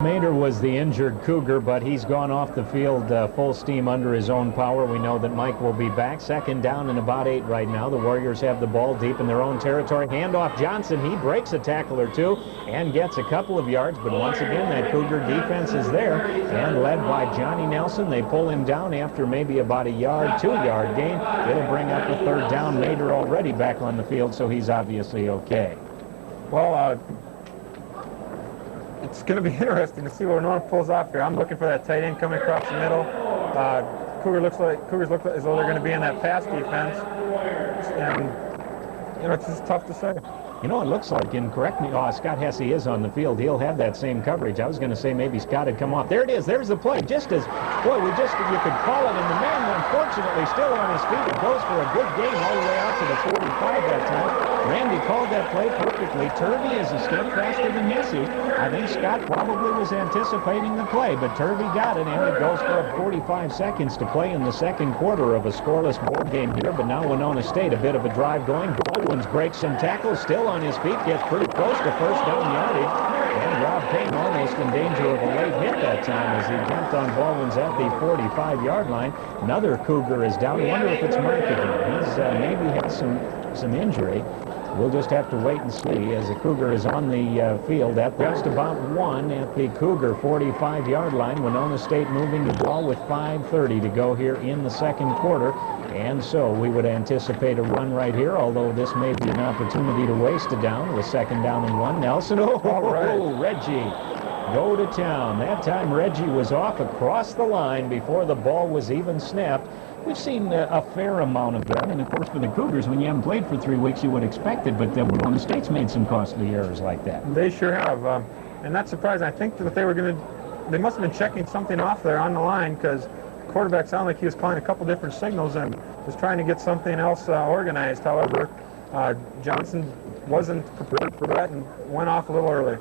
Mader was the injured Cougar, but he's gone off the field full steam under his own power. We know that Mike will be back. Second down and about 8 right now. The Warriors have the ball deep in their own territory. Handoff Johnson. He breaks a tackle or two and gets a couple of yards, but once again that Cougar defense is there, and led by Johnny Nelson. They pull him down after maybe about a yard, 2-yard gain. It'll bring up a third down. Mader already back on the field, so he's obviously okay. Well, it's going to be interesting to see what Winona pulls off here. I'm looking for that tight end coming across the middle. Cougars look as though they're going to be in that pass defense, and it's just tough to say. You know, it looks like, and correct me, Scott Hesse is on the field. He'll have that same coverage. I was going to say maybe Scott had come off. There it is. There's the play. Just as, boy, you could call it, and the man, unfortunately, still on his feet. It goes for a good gain all the way out to the 45 that time. Randy called that play perfectly. Turvey is a step faster than Hesse. I think Scott probably was anticipating the play, but Turvey got it, and it goes for 45 seconds to play in the second quarter of a scoreless ball game here. But now Winona State, a bit of a drive going. Baldwin's breaks some tackles, still on his feet, gets pretty close to first down yardage, and Rob Payne almost in danger of a late hit that time as he jumped on Baldwin's at the 45-yard line. Another Cougar is down. I wonder if it's Mike again. He's maybe had some injury. We'll just have to wait and see as the Cougar is on the field at just about 1 at the Cougar 45-yard line. Winona State moving the ball with 5:30 to go here in the second quarter. And so we would anticipate a run right here, although this may be an opportunity to waste a down with second down and 1. Nelson, Reggie, go to town. That time Reggie was off across the line before the ball was even snapped. We've seen a fair amount of that, and of course for the Cougars, when you haven't played for 3 weeks, you would expect it, but Winona State's made some costly errors like that. They sure have, and not surprising. I think that they must have been checking something off there on the line, because the quarterback sounded like he was calling a couple different signals and was trying to get something else organized. However, Johnson wasn't prepared for that and went off a little early.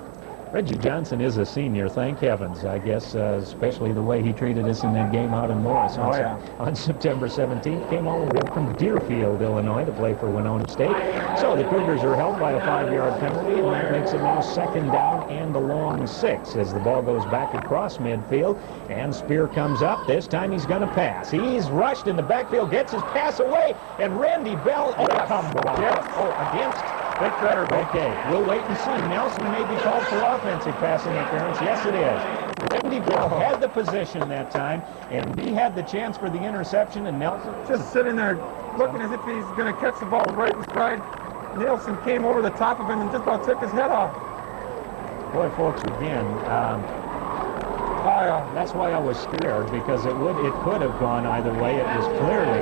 Reggie Johnson is a senior, thank heavens, I guess, especially the way he treated us in that game out in Morris on September 17th. Came all the way from Deerfield, Illinois, to play for Winona State. So the Cougars are held by a 5-yard penalty, and that makes it now second down and a long 6 as the ball goes back across midfield, and Spear comes up. This time he's going to pass. He's rushed in the backfield, gets his pass away, and Randy Bell, against... Okay, we'll wait and see. Nelson may be called for offensive pass interference. Yes, it is. Randy Bell had the position that time, and he had the chance for the interception, and Nelson... just sitting there looking as if he's going to catch the ball right in stride. Nelson came over the top of him and just about took his head off. Boy, folks, again, that's why I was scared, because it could have gone either way. It was clearly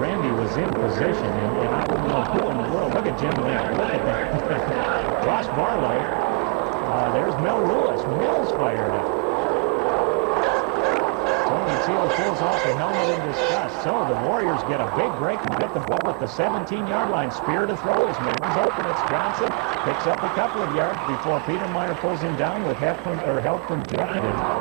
Randy was in position, and I don't know who in the world. Look at Jim Lynn. Look at that. Ross Barlow. There's Mel Lewis. Mel's fired up. Tony Seal pulls off the helmet in disgust. So the Warriors get a big break and get the ball at the 17-yard line. Spear to throw. His man is open. It's Johnson. Picks up a couple of yards before Peter Meyer pulls him down with help from Jeff,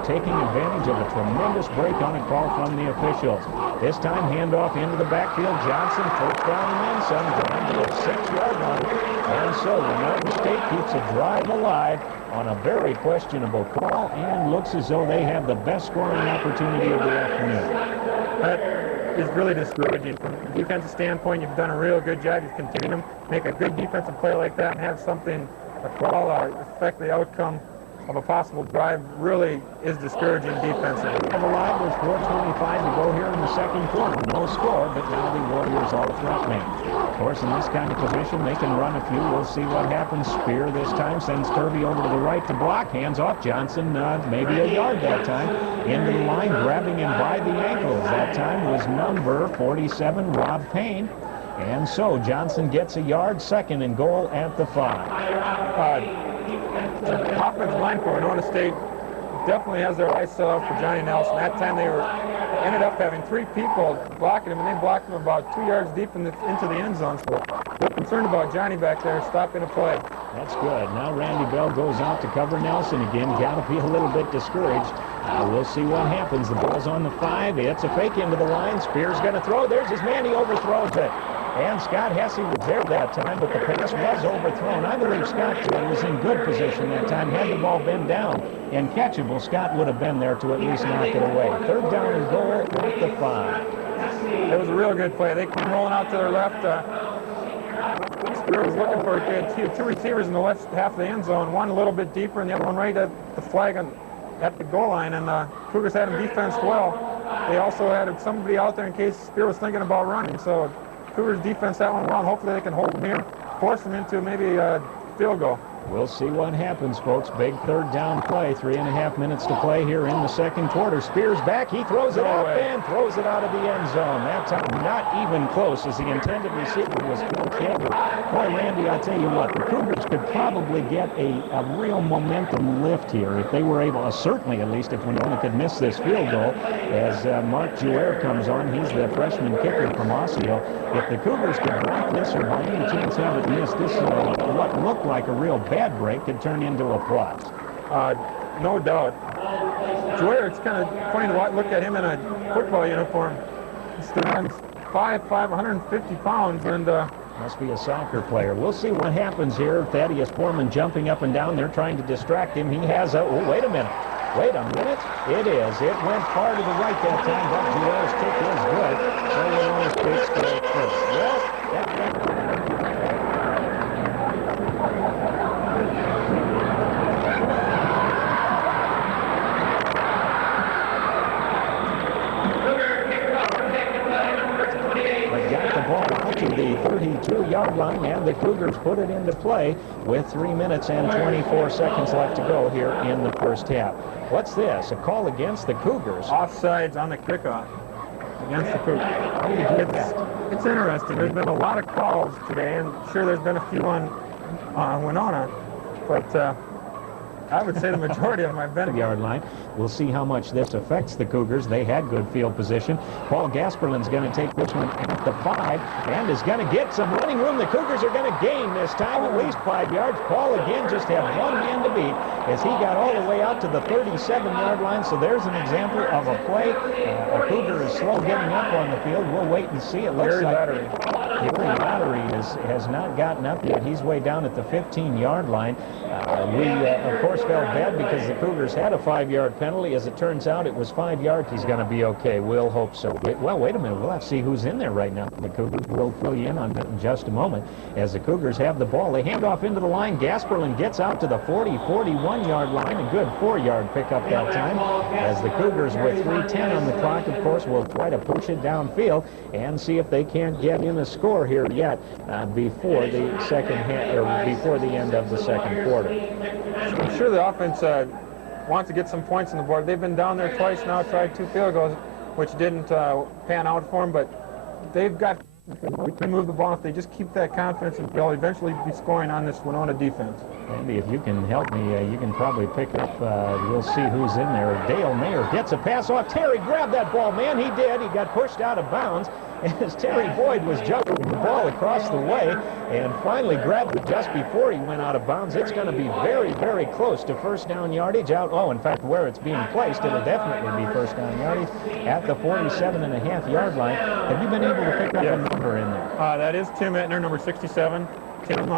taking advantage of a tremendous break on a call from the officials. This time, handoff into the backfield. Johnson, first down and then some, down to the 6-yard line. And so Winona State keeps a drive alive on a very questionable call, and looks as though they have the best scoring opportunity of the afternoon. That is really discouraging. From a defensive standpoint, you've done a real good job. You've continued to make a good defensive play like that and have something, a call, affect the outcome of a possible drive. Really is discouraging defensively. Alive, there's 4:25 to go here in the second quarter. No score, but now the Warriors are the front man. Of course, in this kind of position, they can run a few. We'll see what happens. Spear this time sends Turvey over to the right to block. Hands off Johnson, maybe a yard that time. Into the line, grabbing him by the ankles. That time was number 47, Rob Payne. And so Johnson gets a yard, second and goal at the 5. The offensive line for Winona State definitely has their eyes set out for Johnny Nelson. That time they ended up having 3 people blocking him, and they blocked him about 2 yards deep into the end zone. So they're concerned about Johnny back there stopping a play. That's good. Now Randy Bell goes out to cover Nelson again. Got to be a little bit discouraged. We'll see what happens. The ball's on the 5. It's a fake into the line. Spear's going to throw. There's his man. He overthrows it. and Scott Hesse was there that time, but the pass was overthrown. I believe Scott was in good position that time. Had the ball been down and catchable, Scott would have been there to at least knock it away. 3rd down and goal at the 5. It was a real good play. They come rolling out to their left. Spear was looking for it. He had 2 receivers in the left half of the end zone, one a little bit deeper and the other one right at the flag at the goal line, and the Cougars had him defensed well. They also had somebody out there in case Spear was thinking about running, so Cougars defense that one well. Hopefully they can hold him here, force him into maybe a field goal. We'll see what happens, folks. Big 3rd down play. 3.5 minutes to play here in the 2nd quarter. Spears back. He throws it up and throws it out of the end zone. That time not even close, as the intended receiver was Phil Campbell. Boy, Randy, I tell you what, the Cougars could probably get a real momentum lift here if they were able, certainly at least if Winona could miss this field goal, as Mark Jouer comes on. He's the freshman kicker from Osseo. If the Cougars could block this or by any chance have it missed, this what looked like a real bad break could turn into a plus. No doubt. Jouer, it's kind of funny to look at him in a football uniform. He's 5'5", 150 pounds, and must be a soccer player. We'll see what happens here. Thaddeus Foreman jumping up and down. They're trying to distract him. He has a... Oh, wait a minute. Wait a minute. It is. It went far to the right that time, but Jouer's kick is good. So Winona's kick's good first. Well, to the 32-yard line, and the Cougars put it into play with 3 minutes and 24 seconds left to go here in the 1st half. What's this? A call against the Cougars? Offsides on the kickoff against the Cougars. It's interesting. There's been a lot of calls today, and sure there's been a few on Winona, but I would say the majority of them have been yard line. We'll see how much this affects the Cougars. They had good field position. Paul Gasperlin's going to take this one at the 5 and is going to get some running room. The Cougars are going to gain this time at least 5 yards. Paul again just had one man to beat as he got all the way out to the 37-yard line. So there's an example of a play. A Cougar is slow getting up on the field. We'll wait and see. It looks like Gary Battery has not gotten up yet. He's way down at the 15-yard line. We, of course, felt bad because the Cougars had a 5-yard penalty. As it turns out, it was 5 yards. He's going to be okay. We'll hope so. Well, wait a minute. We'll have to see who's in there right now. The Cougars will fill you in on that in just a moment. As the Cougars have the ball, they hand off into the line. Gasperlin gets out to the 41-yard line. A good 4-yard pickup that time. As the Cougars, with 3:10 on the clock, of course, will try to push it downfield and see if they can't get in a score here yet before the before the end of the 2nd quarter. I'm sure the offense wants to get some points on the board. They've been down there twice now, tried 2 field goals, which didn't pan out for them, but they've got to move the ball. If they just keep that confidence, they'll eventually be scoring on this Winona defense. Andy, if you can help me, you can probably pick up, we'll see who's in there. Dale Mayer gets a pass off. Terry grabbed that ball, man. He did. He got pushed out of bounds as Terry Boyd was jumping the ball across the way and finally grabbed it just before he went out of bounds. It's going to be very, very close to 1st down yardage out. Oh, in fact, where it's being placed, it'll definitely be 1st down yardage at the 47.5-yard line. Have you been able to pick up a number in there? That is Tim Ettner, number 67. Tim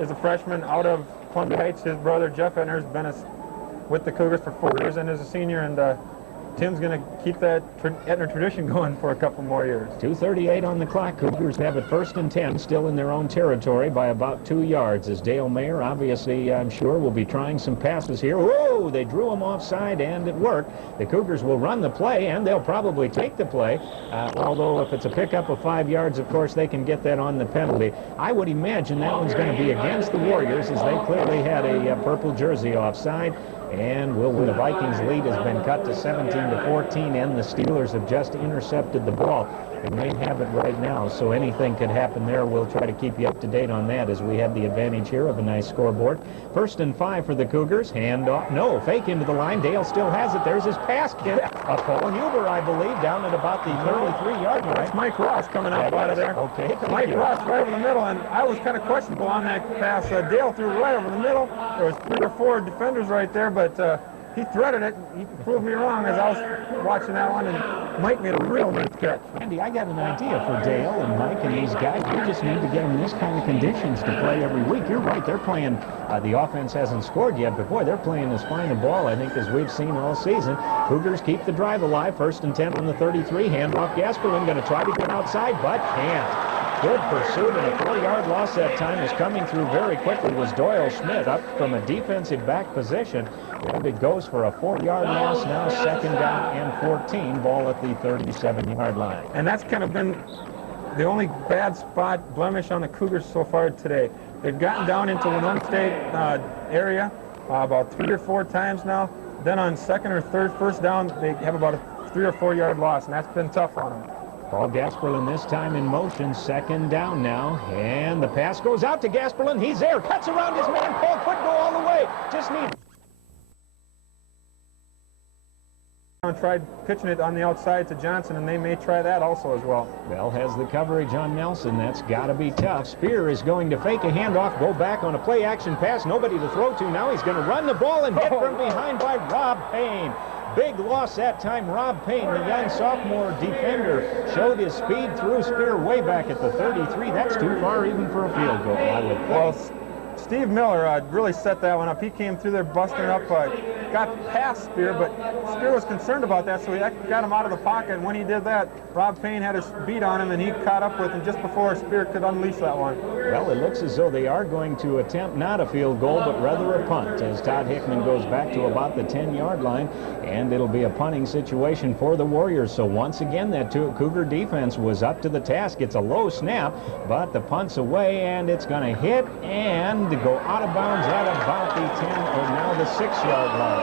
is a freshman out of Columbia Heights. His brother, Jeff Ettner, has been with the Cougars for 4 years and is a senior, and Tim's going to keep that Ettner tradition going for a couple more years. 2:38 on the clock. Cougars have it 1st and 10, still in their own territory by about 2 yards. As Dale Mayer, obviously, I'm sure, will be trying some passes here. Whoa! They drew him offside, and it worked. The Cougars will run the play, and they'll probably take the play. Although if it's a pickup of 5 yards, of course, they can get that on the penalty. I would imagine that one's going to be against the Warriors, as they clearly had a purple jersey offside. And the Vikings' lead has been cut to 17-14, and the Steelers have just intercepted the ball. They may have it right now, so anything could happen there. We'll try to keep you up to date on that as we have the advantage here of a nice scoreboard. 1st and 5 for the Cougars. Hand off. No, fake into the line. Dale still has it. There's his pass kid. Paul Huber, I believe, down at about the 33-yard line. That's Mike Ross coming out of there. Okay. Mike Ross right over the middle, and I was kind of questionable on that pass. Dale threw right over the middle. There was 3 or 4 defenders right there, but he threaded it. He proved me wrong as I was watching that one, and Mike made a real nice catch. Andy, I got an idea for Dale and Mike and these guys. We just need to get them this kind of conditions to play every week. You're right. They're playing, the offense hasn't scored yet, but boy, they're playing as fine a ball, I think, as we've seen all season. Cougars keep the drive alive. 1st and 10 on the 33. Handoff. Gasperlin going to try to get outside, but can't. Good pursuit, and a 4-yard loss that time is coming through very quickly. Was Doyle Schmidt up from a defensive back position. And it goes for a 4-yard loss now, 2nd down and 14. Ball at the 37-yard line. And that's kind of been the only bad spot blemish on the Cougars so far today. They've gotten down into Winona State area about 3 or 4 times now. Then on 2nd or 3rd first down, they have about a 3 or 4 yard loss, and that's been tough on them. Paul Gasperlin this time in motion, 2nd down now, and the pass goes out to Gasperlin. He's there, cuts around his man. Paul could go all the way. Just need. Tried pitching it on the outside to Johnson, and they may try that also as well. Bell has the coverage on Nelson. That's got to be tough. Spear is going to fake a handoff, go back on a play-action pass. Nobody to throw to. Now he's going to run the ball and hit from behind by Rob Payne. Big loss that time. Rob Payne, the young sophomore defender, showed his speed through Spear way back at the 33. That's too far even for a field goal, I would think. Well, Steve Miller really set that one up. He came through there busting up, got past Spear, but Spear was concerned about that, so he got him out of the pocket. And when he did that, Rob Payne had his beat on him, and he caught up with him just before Spear could unleash that one. Well, it looks as though they are going to attempt not a field goal, but rather a punt, as Todd Hickman goes back to about the 10-yard line, and it'll be a punting situation for the Warriors. So once again, that Cougar defense was up to the task. It's a low snap, but the punt's away, and it's going to hit and go out of bounds at about the 10 or now the 6-yard line.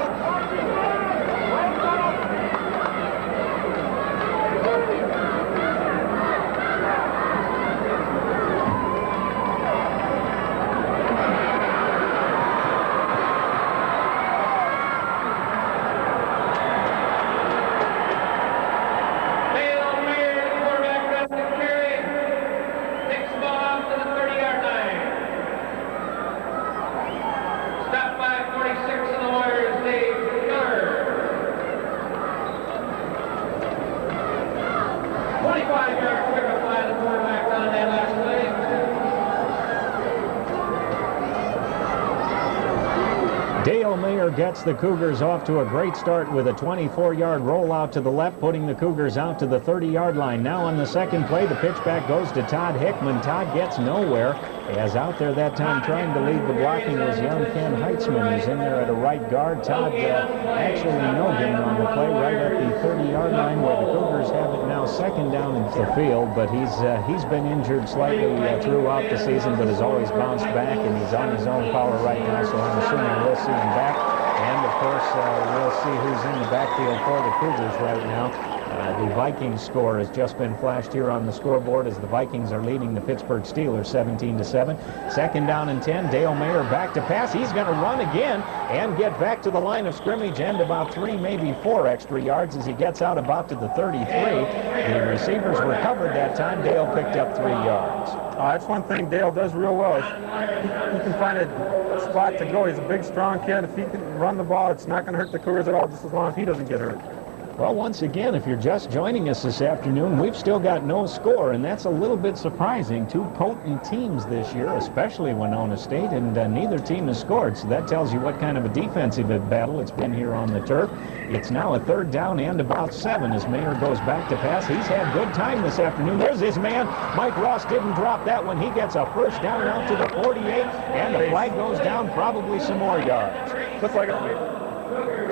Gets the Cougars off to a great start with a 24-yard rollout to the left, putting the Cougars out to the 30-yard line. Now on the second play, the pitch back goes to Todd Hickman. Todd gets nowhere, as out there that time trying to lead the blocking was young Ken Heitzman. He's in there at a right guard. Todd actually no gain on the play, right at the 30-yard line, where the Cougars have it now 2nd down into the field. But he's been injured slightly throughout the season, but has always bounced back, and he's on his own power right now, so I'm assuming we'll see him back. And, of course, we'll see who's in the backfield for the Cougars right now. The Vikings score has just been flashed here on the scoreboard as the Vikings are leading the Pittsburgh Steelers 17-7. 2nd down and 10. Dale Mayer back to pass. He's going to run again and get back to the line of scrimmage and about 3, maybe 4 extra yards as he gets out about to the 33. The receivers were covered that time. Dale picked up 3 yards. That's one thing Dale does real well. He can find a spot to go. He's a big, strong kid. If he can run the ball, it's not going to hurt the Cougars at all, just as long as he doesn't get hurt. Well, once again, if you're just joining us this afternoon, we've still got no score, and that's a little bit surprising. 2 potent teams this year, especially Winona State, and neither team has scored. So that tells you what kind of a defensive battle it's been here on the turf. It's now a 3rd down and about 7 as Mayer goes back to pass. He's had good time this afternoon. There's his man. Mike Ross didn't drop that one. He gets a 1st down out to the 48, and the flag goes down, probably some more yards. Looks like a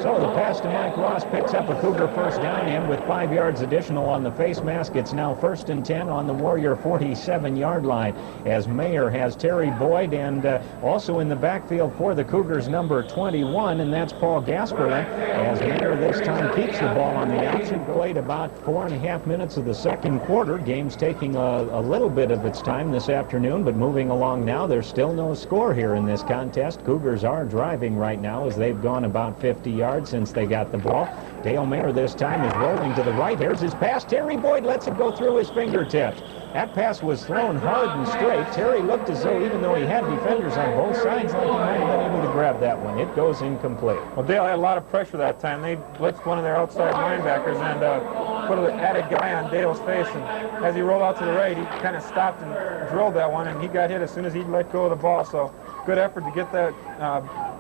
So the pass to Mike Ross picks up a Cougar 1st down, and with 5 yards additional on the face mask, it's now 1st and 10 on the Warrior 47-yard line as Mayer has Terry Boyd, and also in the backfield for the Cougars number 21, and that's Paul Gasperlin, as Mayer this time keeps the ball on the option. Played about 4.5 minutes of the 2nd quarter. Game's taking a little bit of its time this afternoon, but moving along now. There's still no score here in this contest. Cougars are driving right now as they've gone about 50 yards since they got the ball. Dale Mayer this time is rolling to the right. Here's his pass. Terry Boyd lets it go through his fingertips. That pass was thrown hard and straight. Terry looked as though, even though he had defenders on both sides, like he might have been able to grab that one. It goes incomplete. Well, Dale had a lot of pressure that time. They blitzed one of their outside linebackers and put an added guy on Dale's face. And as he rolled out to the right, he kind of stopped and drilled that one, and he got hit as soon as he let go of the ball. So good effort to get that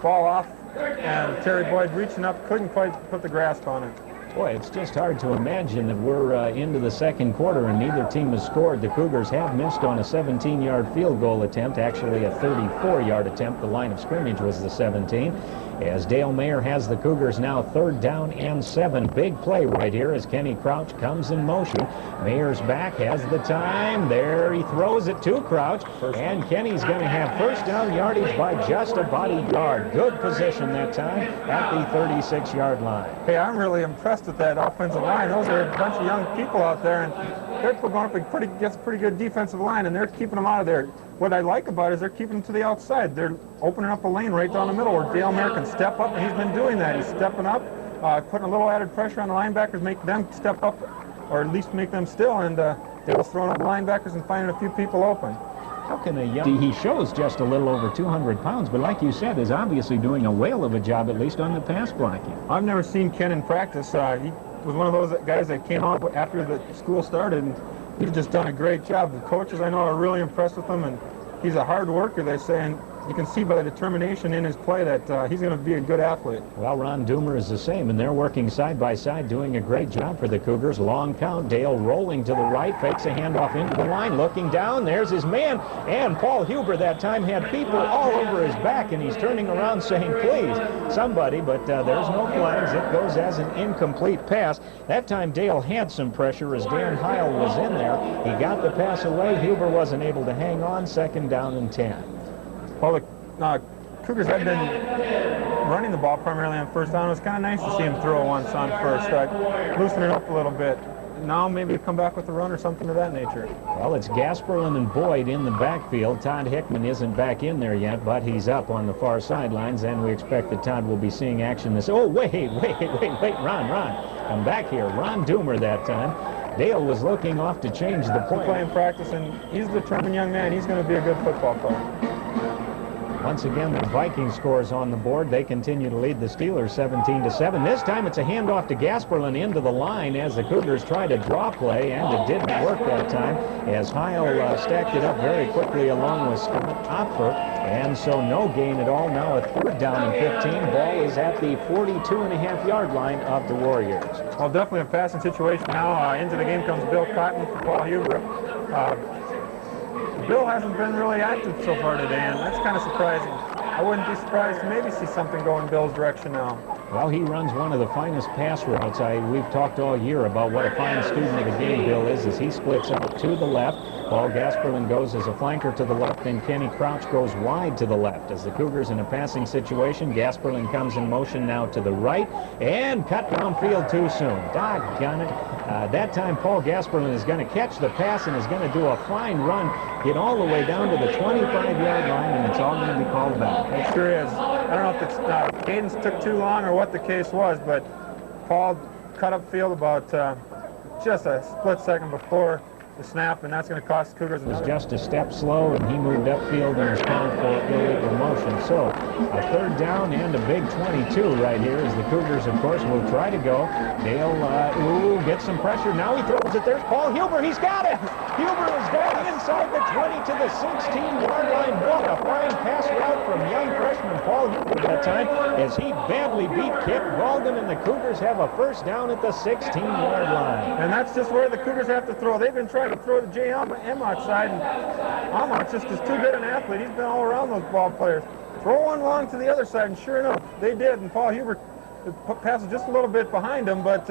ball off. And Terry Boyd reaching up, couldn't quite put the grasp on it. Boy, it's just hard to imagine that we're into the second quarter and neither team has scored. The Cougars have missed on a 17-yard field goal attempt, actually a 34-yard attempt. The line of scrimmage was the 17. As Dale Mayer has the Cougars now 3rd down and 7. Big play right here as Kenny Crouch comes in motion. Mayer's back, has the time. There he throws it to Crouch. And Kenny's going to have first down yardage by just about a yard. Good position that time at the 36-yard line. Hey, I'm really impressed with that offensive line. Those are a bunch of young people out there, and they're going up against a pretty good defensive line, and they're keeping them out of there. What I like about it is they're keeping them to the outside. They're opening up a lane right down the middle where Dale Mayer can step up, and he's been doing that. He's stepping up, putting a little added pressure on the linebackers, make them step up, or at least make them still, and Dale's throwing up the linebackers and finding a few people open. How can a young... He shows just a little over 200 pounds, but like you said, is obviously doing a whale of a job, at least on the pass blocking. I've never seen Ken in practice. He was one of those guys that came out after the school started, and he's just done a great job. The coaches I know are really impressed with him, and he's a hard worker, they say, and you can see by the determination in his play that he's going to be a good athlete. Well, Ron Doomer is the same, and they're working side by side, doing a great job for the Cougars. Long count, Dale rolling to the right, fakes a handoff into the line, looking down, there's his man, and Paul Huber that time had people all over his back, and he's turning around saying, please, somebody, but there's no flags. It goes as an incomplete pass. That time Dale had some pressure as Dan Heil was in there. He got the pass away. Huber wasn't able to hang on. 2nd down and 10. Well, the Cougars had been running the ball primarily on 1st down. It was kind of nice to see him throw once on 1st, loosen it up a little bit. Now maybe come back with a run or something of that nature. Well, it's Gasperlin and Boyd in the backfield. Todd Hickman isn't back in there yet, but he's up on the far sidelines, and we expect that Todd will be seeing action this... Oh, wait, Ron. Come back here. Ron Doomer that time. Dale was looking off to change the point. Playing practice, and he's a determined young man. He's going to be a good football player. Once again, the Vikings scores on the board. They continue to lead the Steelers 17-7. This time it's a handoff to Gasperlin into the line as the Cougars try to draw play, and it didn't work that time as Heil stacked it up very quickly along with Scott Opfer, and so no gain at all. Now a 3rd down and 15. Ball is at the 42.5-yard line of the Warriors. Well, definitely a passing situation now. Into the game comes Bill Cotton for Paul Huber. Bill hasn't been really active so far today, and that's kind of surprising. I wouldn't be surprised to maybe see something go in Bill's direction now. Well, he runs one of the finest pass routes. We've talked all year about what a fine student of the game Bill is as he splits out to the left. Paul Gasperlin goes as a flanker to the left, and Kenny Crouch goes wide to the left. As the Cougars in a passing situation, Gasperlin comes in motion now to the right, and cut downfield too soon. Doggone it. That time, Paul Gasperlin is going to catch the pass and is going to do a fine run, get all the way down to the 25-yard line, and it's all going to be called back. It sure is. I don't know if it's cadence took too long or what the case was, but Paul cut upfield about just a split second before the snap, and that's going to cost the Cougars another. It was just a step slow, and he moved upfield and responded for illegal motion. So a 3rd down and a big 22 right here as the Cougars, of course, will try to go. Dale, gets some pressure. Now he throws it. There's Paul Huber. He's got it. Huber is going inside the 20 to the 16-yard line. What a fine pass route from young freshman Paul Huber that time as he badly beat Kip Walden, and the Cougars have a 1st down at the 16-yard line. And that's just where the Cougars have to throw. They've been trying to throw to Jay Emmott's side, and Emmott just is too good an athlete. He's been all around those ball players. Throw one long to the other side, and sure enough, they did. And Paul Huber passes just a little bit behind him, but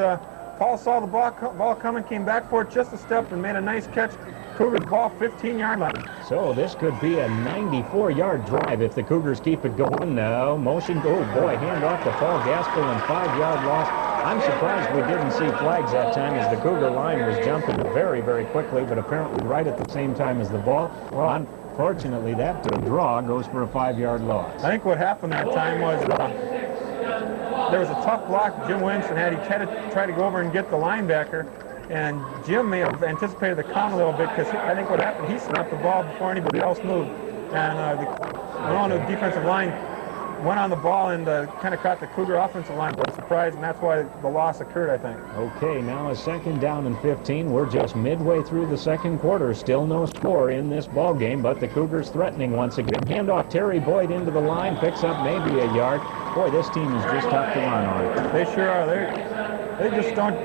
Paul saw the ball coming, came back for it just a step, and made a nice catch. Cougars ball 15-yard line. So this could be a 94-yard drive if the Cougars keep it going. Now motion, oh boy, handoff to Paul Gasperlin, 5-yard loss. I'm surprised we didn't see flags that time as the Cougar line was jumping very, very quickly, but apparently right at the same time as the ball. Well, unfortunately, that draw goes for a 5-yard loss. I think what happened that time was there was a tough block. Jim Williamson had to try to go over and get the linebacker, and Jim may have anticipated the count a little bit because I think what happened, he snapped the ball before anybody else moved, and the Winona defensive line went on the ball and kind of caught the Cougar offensive line by surprise, and that's why the loss occurred, I think. Okay, now a 2nd down and 15. We're just midway through the 2nd quarter. Still no score in this ball game, but the Cougars threatening once again. Handoff Terry Boyd into the line, picks up maybe a yard. Boy, this team is just tough to run on. They sure are. They just don't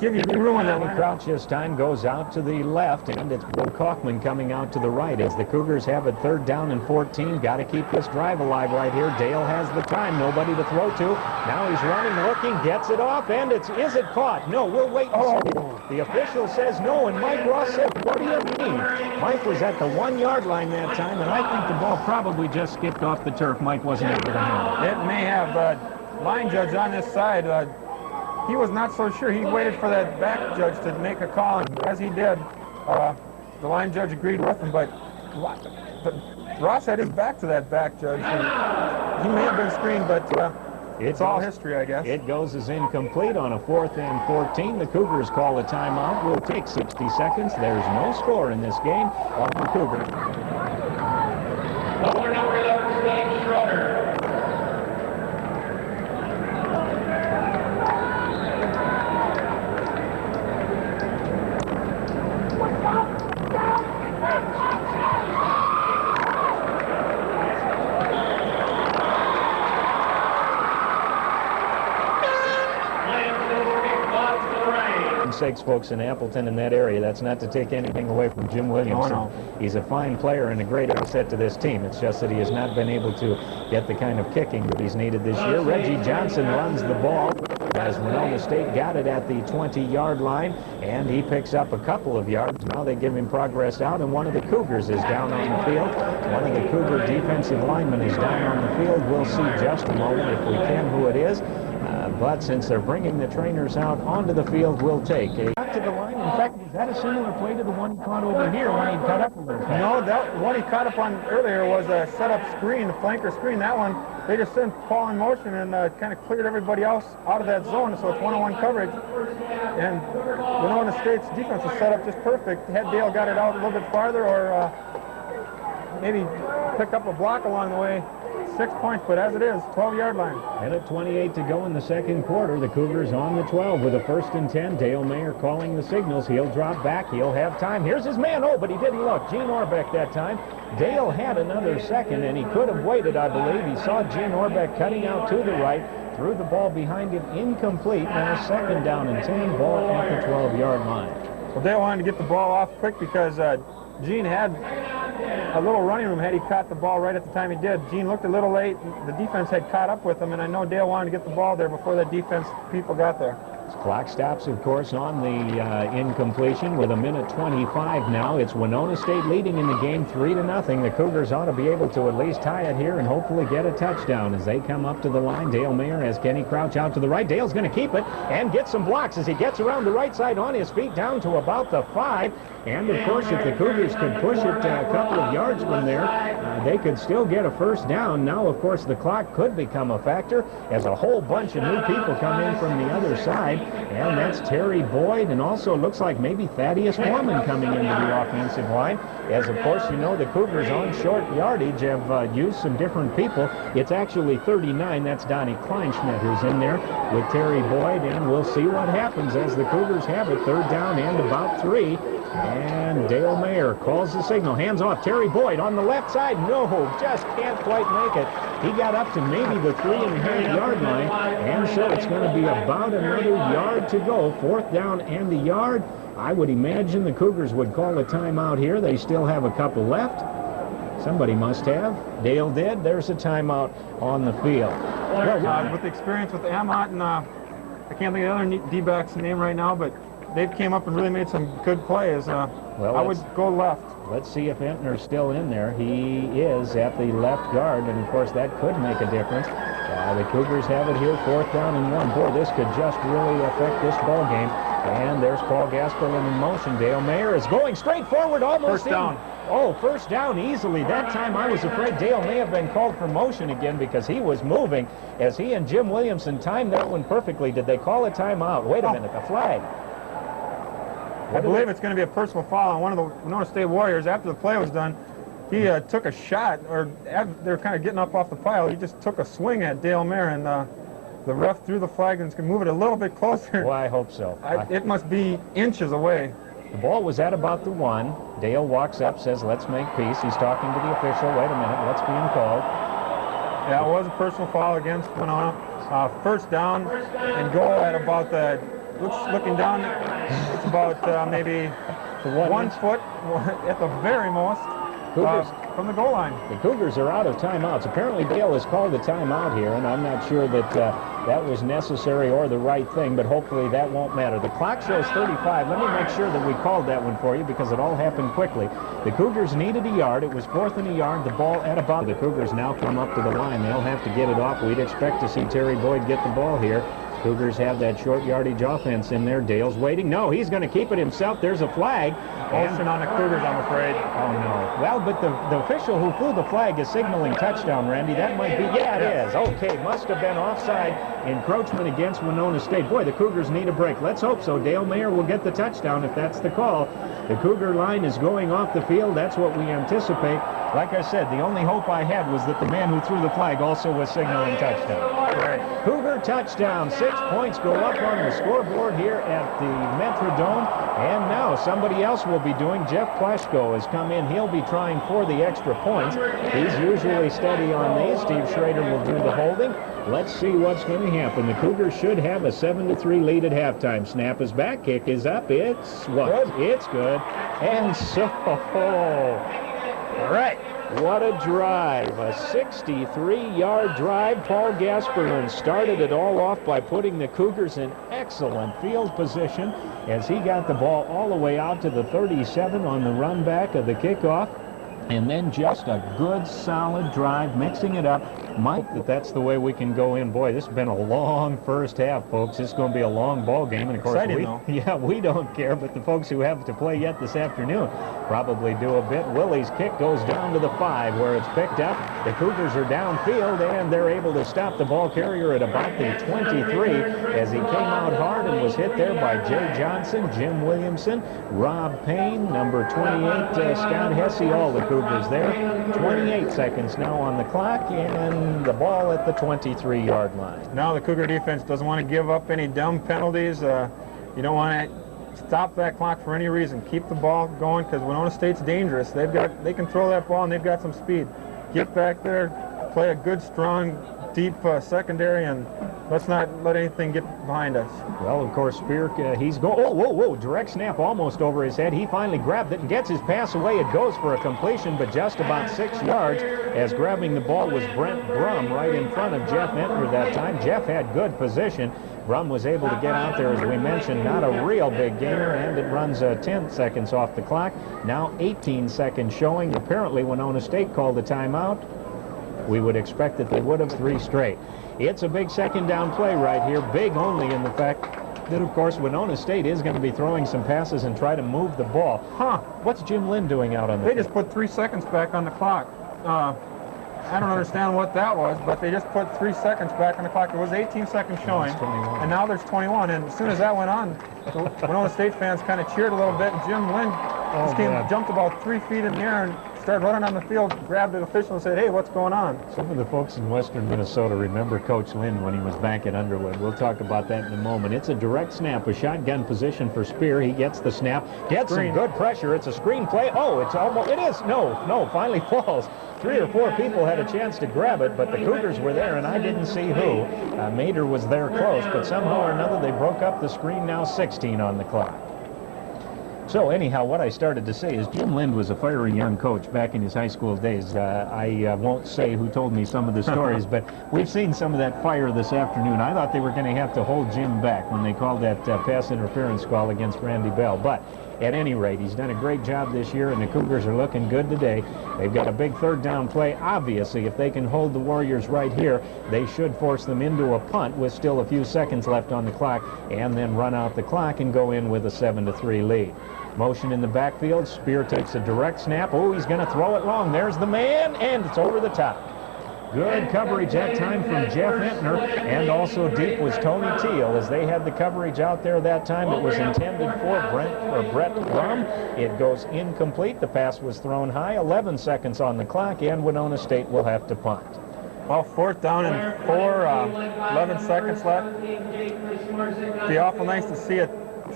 give you the ruin that one. Crouch's time goes out to the left, and it's Bill Kaufman coming out to the right as the Cougars have it 3rd down and 14. Got to keep this drive alive right here. Dale has the time, nobody to throw to. Now he's running, looking, gets it off, and is it caught? No, we'll wait and see. The official says no, and Mike Ross said, what do you mean? Mike was at the 1-yard line that time, and I think the ball probably just skipped off the turf. Mike wasn't able to handle it. It may have. Line judge on this side, he was not so sure. He waited for that back judge to make a call, and as he did, the line judge agreed with him, but Ross had his back to that back judge, and he may have been screened, but it's all history, I guess. It goes as incomplete on a 4th and 14. The Cougars call a timeout. We'll take 60 seconds. There's no score in this game on the Cougars. Number 11, Steve Schroeder. Sakes folks in Appleton in that area. That's not to take anything away from Jim Williamson. No. He's a fine player and a great asset to this team. It's just that he has not been able to get the kind of kicking that he's needed this year. Reggie Johnson runs the ball as Winona State got it at the 20-yard line, and he picks up a couple of yards. Now they give him progress out, and one of the Cougars is down on the field. One of the Cougar defensive linemen is down on the field. We'll see just a moment if we can who it is. But since they're bringing the trainers out onto the field, we'll take a to the line. In fact, is that a similar play to the one he caught over here when he cut up a little bit? No, that one he caught up on earlier was a set-up screen, the flanker screen. That one, they just sent Paul in motion and kind of cleared everybody else out of that zone, so it's one-on-one coverage. And Winona State's defense is set up just perfect. Had Dale got it out a little bit farther or maybe pick up a block along the way, 6 points, but as it is, 12-yard line. Minute 28 to go in the 2nd quarter. The Cougars on the 12 with a 1st and 10. Dale Mayer calling the signals. He'll drop back. He'll have time. Here's his man. Oh, but he didn't look. Gene Orbeck that time. Dale had another second, and he could have waited, I believe. He saw Gene Orbeck cutting out to the right, threw the ball behind him, incomplete. Now 2nd down and 10, ball at the 12-yard line. Well, Dale wanted to get the ball off quick because Gene had a little running room had he caught the ball right at the time he did. Gene looked a little late. The defense had caught up with him, and I know Dale wanted to get the ball there before the defense people got there. Clock stops, of course, on the incompletion with a minute 25 now. It's Winona State leading in the game 3-0. The Cougars ought to be able to at least tie it here and hopefully get a touchdown as they come up to the line. Dale Mayer has Kenny Crouch out to the right. Dale's going to keep it and get some blocks as he gets around the right side on his feet down to about the 5. And, of course, if the Cougars could push it a couple of yards from there, they could still get a 1st down. Now, of course, the clock could become a factor as a whole bunch of new people come in from the other side. And that's Terry Boyd, and also looks like maybe Thaddeus Foreman coming into the offensive line. As, of course, you know, the Cougars on short yardage have used some different people. It's actually 39. That's Donnie Kleinschmidt who's in there with Terry Boyd, and we'll see what happens as the Cougars have it 3rd down and about 3. And Dale Mayer calls the signal. Hands off. Terry Boyd on the left side. No, just can't quite make it. He got up to maybe the 3.5-yard line, and so it's going to be about another yard to go. 4th down and a yard. I would imagine the Cougars would call a timeout here. They still have a couple left. Somebody must have. Dale did. There's a timeout on the field. Well, with the experience with Ammott and I can't think of the other D-back's name right now, but they've came up and really made some good plays. I would go left. Let's see if Entner's still in there. He is at the left guard, and of course that could make a difference. The Cougars have it here, 4th down and 1. Boy, this could just really affect this ball game. And there's Paul Gasperlin in motion. Dale Mayer is going straight forward, almost First down. Oh, first down easily. That time I was afraid Dale may have been called for motion again because he was moving as he and Jim Williamson timed that one perfectly. Did they call a timeout? Wait a minute, a flag. I believe it's going to be a personal foul on one of the Winona State Warriors. After the play was done, he took a shot, or they were kind of getting up off the pile. He just took a swing at Dale Mayer, and the ref threw the flag and can move it a little bit closer. Well, I hope so. It must be inches away. The ball was at about the 1. Dale walks up, says, let's make peace. He's talking to the official. Wait a minute, what's being called? Yeah, it was a personal foul against Winona. First down and goal at about the, looking down, it's about maybe 1 foot at the very most from the goal line. The Cougars are out of timeouts. Apparently Dale has called a timeout here, and I'm not sure that that was necessary or the right thing, but hopefully that won't matter. The clock shows 35. Let me make sure that we called that one for you because it all happened quickly. The Cougars needed a yard. It was 4th and a yard. The ball at about. The Cougars now come up to the line. They'll have to get it off. We'd expect to see Terry Boyd get the ball here. Cougars have that short yardage offense in there. Dale's waiting. No, he's going to keep it himself. There's a flag. Motion on the Cougars, I'm afraid. Oh, no. Well, but the official who flew the flag is signaling touchdown, Randy. That might be. Yeah, it is. Okay, must have been offside encroachment against Winona State. Boy, the Cougars need a break. Let's hope so. Dale Mayer will get the touchdown if that's the call. The Cougar line is going off the field. That's what we anticipate. Like I said, the only hope I had was that the man who threw the flag also was signaling touchdown. Right. Cougar touchdown. 6 points go up on the scoreboard here at the MetroDome. And now somebody else will be doing. Jeff Plaschko has come in. He'll be trying for the extra points. He's usually steady on these. Steve Schrader will do the holding. Let's see what's going to happen. The Cougars should have a 7-3 lead at halftime. Snap is back. Kick is up. It's what? Good. It's good. And so... All right. What a drive. A 63-yard drive. Paul Gasperlin started it all off by putting the Cougars in excellent field position as he got the ball all the way out to the 37 on the run back of the kickoff. And then just a good, solid drive, mixing it up. Mike, that's the way we can go in. Boy, this has been a long first half, folks. This is going to be a long ball game. And, of course, we don't care, but the folks who have to play yet this afternoon probably do a bit. Willie's kick goes down to the 5 where it's picked up. The Cougars are downfield, and they're able to stop the ball carrier at about the 23 as he came out hard and was hit there by Jay Johnson, Jim Williamson, Rob Payne, number 28, Scott Hesse, all the Cougars there. 28 seconds now on the clock, and the ball at the 23-yard line. Now the Cougar defense doesn't want to give up any dumb penalties. You don't want to stop that clock for any reason. Keep the ball going because Winona State's dangerous. They can throw that ball and they've got some speed. Get back there, play a good, strong, deep secondary, and let's not let anything get behind us. Well, of course, Spear, he's going. Oh, whoa, direct snap almost over his head. He finally grabbed it and gets his pass away. It goes for a completion, but just about 6 yards, as grabbing the ball was Brent Brum right in front of Jeff Entner that time. Jeff had good position. Brum was able to get out there, as we mentioned, not a real big gainer, and it runs 10 seconds off the clock. Now 18 seconds showing. Apparently, Winona State called a timeout. We would expect that they would have 3 straight. It's a big second down play right here. Big only in the fact that, of course, Winona State is going to be throwing some passes and try to move the ball. What's Jim Lynn doing out on the field? They just put 3 seconds back on the clock. I don't understand what that was, but they just put 3 seconds back on the clock. There was 18 seconds showing, and now there's 21. And as soon as that went on, the Winona State fans kind of cheered a little bit, and Jim Lynn jumped about 3 feet in the air and started running on the field, grabbed the official and said, hey, what's going on? Some of the folks in western Minnesota remember Coach Lynn when he was back at Underwood. We'll talk about that in a moment. It's a direct snap, a shotgun position for Spear. He gets the snap, gets some good pressure. It's a screen play. Oh, it's almost, it is. No, finally falls. 3 or 4 people had a chance to grab it, but the Cougars were there, and I didn't see who. Mader was there close, but somehow or another they broke up the screen. Now 16 on the clock. So anyhow, what I started to say is Jim Lind was a fiery young coach back in his high school days. I won't say who told me some of the stories, but we've seen some of that fire this afternoon. I thought they were going to have to hold Jim back when they called that pass interference call against Randy Bell. But at any rate, he's done a great job this year, and the Cougars are looking good today. They've got a big third down play. Obviously, if they can hold the Warriors right here, they should force them into a punt with still a few seconds left on the clock, and then run out the clock and go in with a 7-3 lead. Motion in the backfield. Spear takes a direct snap. Oh, he's going to throw it long. There's the man, and it's over the top. Good coverage that time from Jeff Entner, and also deep was Tony Teal. As they had the coverage out there that time, it was intended for Brett Rum. It goes incomplete. The pass was thrown high. 11 seconds on the clock, and Winona State will have to punt. Well, 4th down and 11 seconds left. It'd be awful nice to see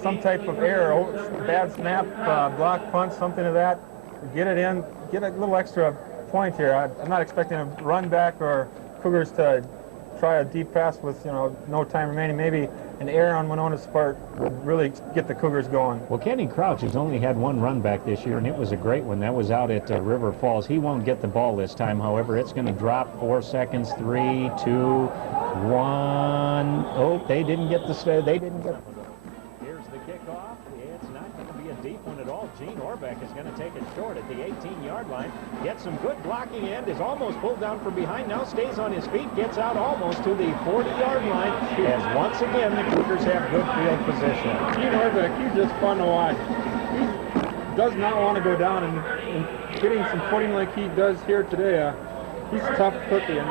some type of error, bad snap, block punt, something of that. Get it in, get a little extra point here. I'm not expecting a run back or Cougars to try a deep pass with no time remaining. Maybe an error on Winona's part would really get the Cougars going. Well, Kenny Crouch has only had one run back this year, and it was a great one. That was out at River Falls. He won't get the ball this time, however. It's going to drop. 4 seconds. 3, 2, 1. Oh, they didn't get the stay. They didn't get. Here's the kickoff. It's not going to be a deep one at all. Gene Orbeck is going to take it short at the 18-yard line. Gets some good blocking and is almost pulled down from behind. Now stays on his feet. Gets out almost to the 40-yard line. As once again, the Cougars have good field position. Gene Orbeck, he's just fun to watch. He does not want to go down, and getting some footing like he does here today, he's a tough cookie. And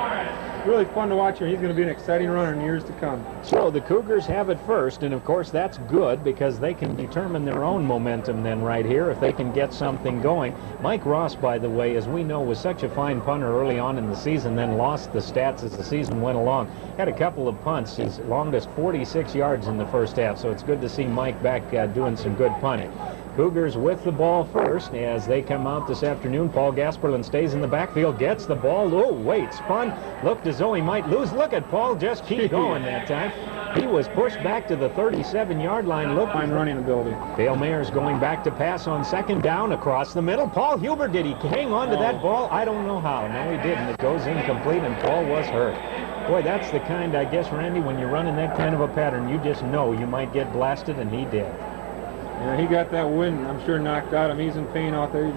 really fun to watch him. He's going to be an exciting runner in years to come. So the Cougars have it first, and of course that's good because they can determine their own momentum then right here if they can get something going. Mike Ross, by the way, as we know, was such a fine punter early on in the season, then lost the stats as the season went along. Had a couple of punts, his longest 46 yards in the first half, so it's good to see Mike back doing some good punting. Cougars with the ball first as they come out this afternoon. Paul Gasperlin stays in the backfield, gets the ball. Oh, wait, spun. Looked as though he might lose. Look at Paul just keep going that time. He was pushed back to the 37-yard line. Look, fine running ability. Dale Mayer's going back to pass on 2nd down across the middle. Paul Huber, did he hang on to that ball? I don't know how. No, he didn't. It goes incomplete, and Paul was hurt. Boy, that's the kind, I guess, Randy, when you're running that kind of a pattern, you just know you might get blasted, and he did. Yeah, he got that wind, I'm sure, knocked out him. He's in pain out there.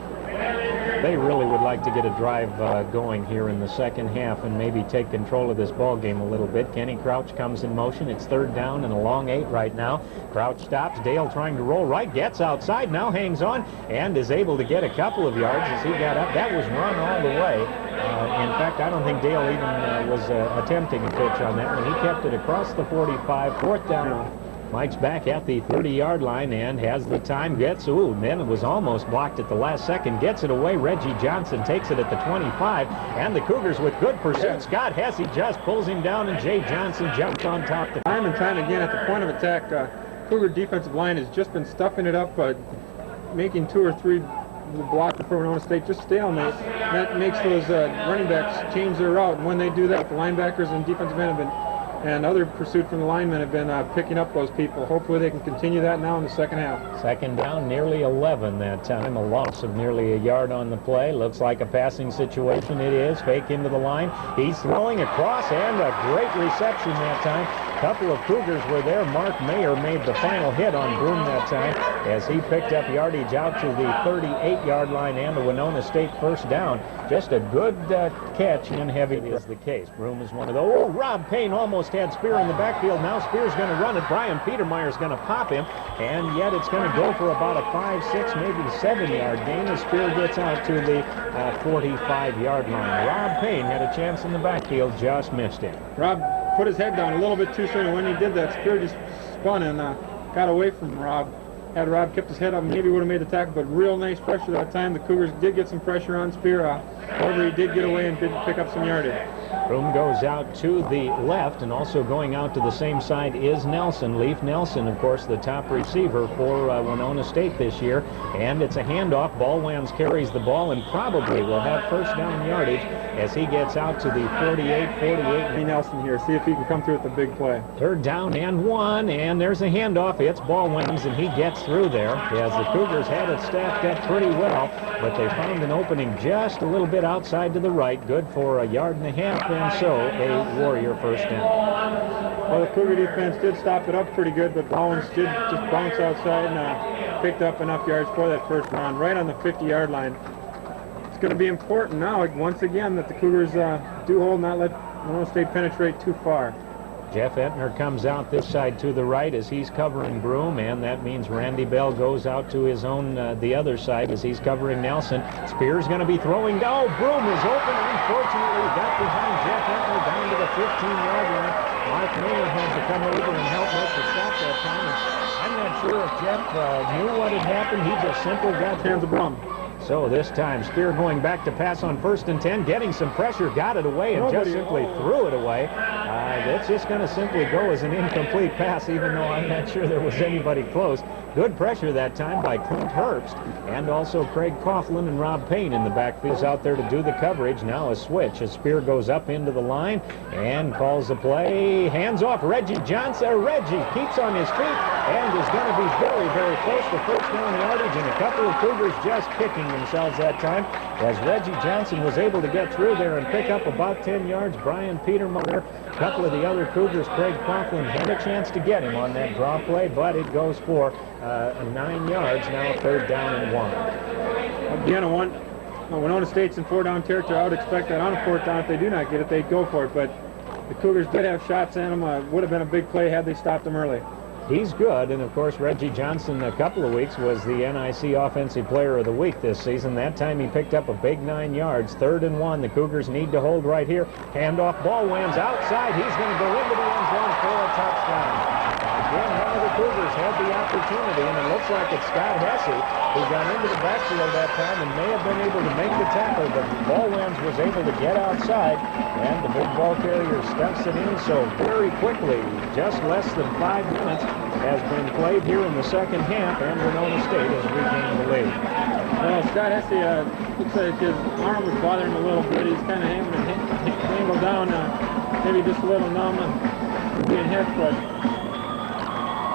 They really would like to get a drive going here in the second half and maybe take control of this ball game a little bit. Kenny Crouch comes in motion. It's 3rd down and a long 8 right now. Crouch stops. Dale trying to roll right, gets outside, now hangs on, and is able to get a couple of yards as he got up. That was run all the way. In fact, I don't think Dale even was attempting a pitch on that one. He kept it across the 45, 4th down. Mike's back at the 30-yard line and has the time. Then it was almost blocked at the last second. Gets it away. Reggie Johnson takes it at the 25. And the Cougars with good pursuit. Scott Hesse just pulls him down, and Jay Johnson jumped on top. Time and time again at the point of attack, Cougar defensive line has just been stuffing it up, making 2 or 3 block for Winona State, just stalemate. That makes those running backs change their route. And when they do that, the linebackers and defensive end have been and other pursuit from the linemen have been picking up those people. Hopefully they can continue that now in the second half. 2nd down, nearly 11 that time. A loss of nearly a yard on the play. Looks like a passing situation. It is. Fake into the line. He's throwing across, and a great reception that time. Couple of Cougars were there. Mark Mayer made the final hit on Broom that time as he picked up yardage out to the 38-yard line and the Winona State 1st down. Just a good catch in heavy is the case. Broom is one of those. Oh, Rob Payne almost had Spear in the backfield. Now Spear's going to run it. Brian Petermeyer's going to pop him, and yet it's going to go for about a 5, 6, maybe 7-yard gain as Spear gets out to the 45-yard line. Rob Payne had a chance in the backfield, just missed him. Rob put his head down a little bit too soon, and when he did that, Spear just spun and got away from Rob. Had Rob kept his head up, maybe would have made the tackle, but real nice pressure that time. The Cougars did get some pressure on Spear. However, he did get away and did pick up some yardage. Broom goes out to the left, and also going out to the same side is Nelson. Leaf Nelson, of course, the top receiver for Winona State this year. And it's a handoff. Ballwans carries the ball and probably will have first down yardage as he gets out to the 48. Nelson here, see if he can come through with the big play. Third down and 1, and there's a handoff. It's Ballwans, and he gets through there as the Cougars had it staffed up pretty well, but they found an opening just a little bit outside to the right. Good for a yard and a half, and so a Warrior first down. Well, the Cougar defense did stop it up pretty good, but Ballwans did just bounce outside and picked up enough yards for that first down, right on the 50-yard line. It's going to be important now, once again, that the Cougars do hold, not let Winona State penetrate too far. Jeff Etner comes out this side to the right as he's covering Broom, and that means Randy Bell goes out to his own, the other side as he's covering Nelson. Spear's going to be throwing down. Broom is open. Unfortunately, got behind Jeff Etner down to the 15-yard line. Mark Miller had to come over and help make the stop that time. And I'm not sure if Jeff knew what had happened. He just simply got hands of Broom. So this time, Spear going back to pass on 1st and 10, getting some pressure, got it away, and just simply threw it away. That's just going to simply go as an incomplete pass, even though I'm not sure there was anybody close. Good pressure that time by Clint Herbst, and also Craig Coughlin and Rob Payne in the backfield out there to do the coverage. Now a switch as Spear goes up into the line and calls the play. Hands off Reggie Johnson. Reggie keeps on his feet and is going to be very, very close to first down yardage, and a couple of Cougars just kicking themselves that time as Reggie Johnson was able to get through there and pick up about 10 yards. Brian Petermuller, a couple of the other Cougars, Craig Coughlin, had a chance to get him on that draw play, but it goes for 9 yards. Now 3rd down and 1. Again, Winona State's in 4-down territory. I would expect that on a 4th down, if they do not get it, they'd go for it, but the Cougars did have shots in them. Would have been a big play had they stopped them early. He's good, and of course Reggie Johnson a couple of weeks was the NIC Offensive Player of the Week this season. That time he picked up a big 9 yards. 3rd and 1. The Cougars need to hold right here. Handoff. Ballwans outside. He's going to go into the end zone for a touchdown. Again, one of the Cougars had the opportunity, and it looks like it's Scott Hesse who got into the backfield that time and may have been able to make the tackle, but Ballwans was able to get outside, and the big ball carrier stuffs it in. So very quickly, just less than 5 minutes has been played here in the second half, and Winona State has regained the lead. Well, Scott Hesse looks like his arm was bothering him a little bit. He's kind of having to angle down, maybe just a little numb and being hit, but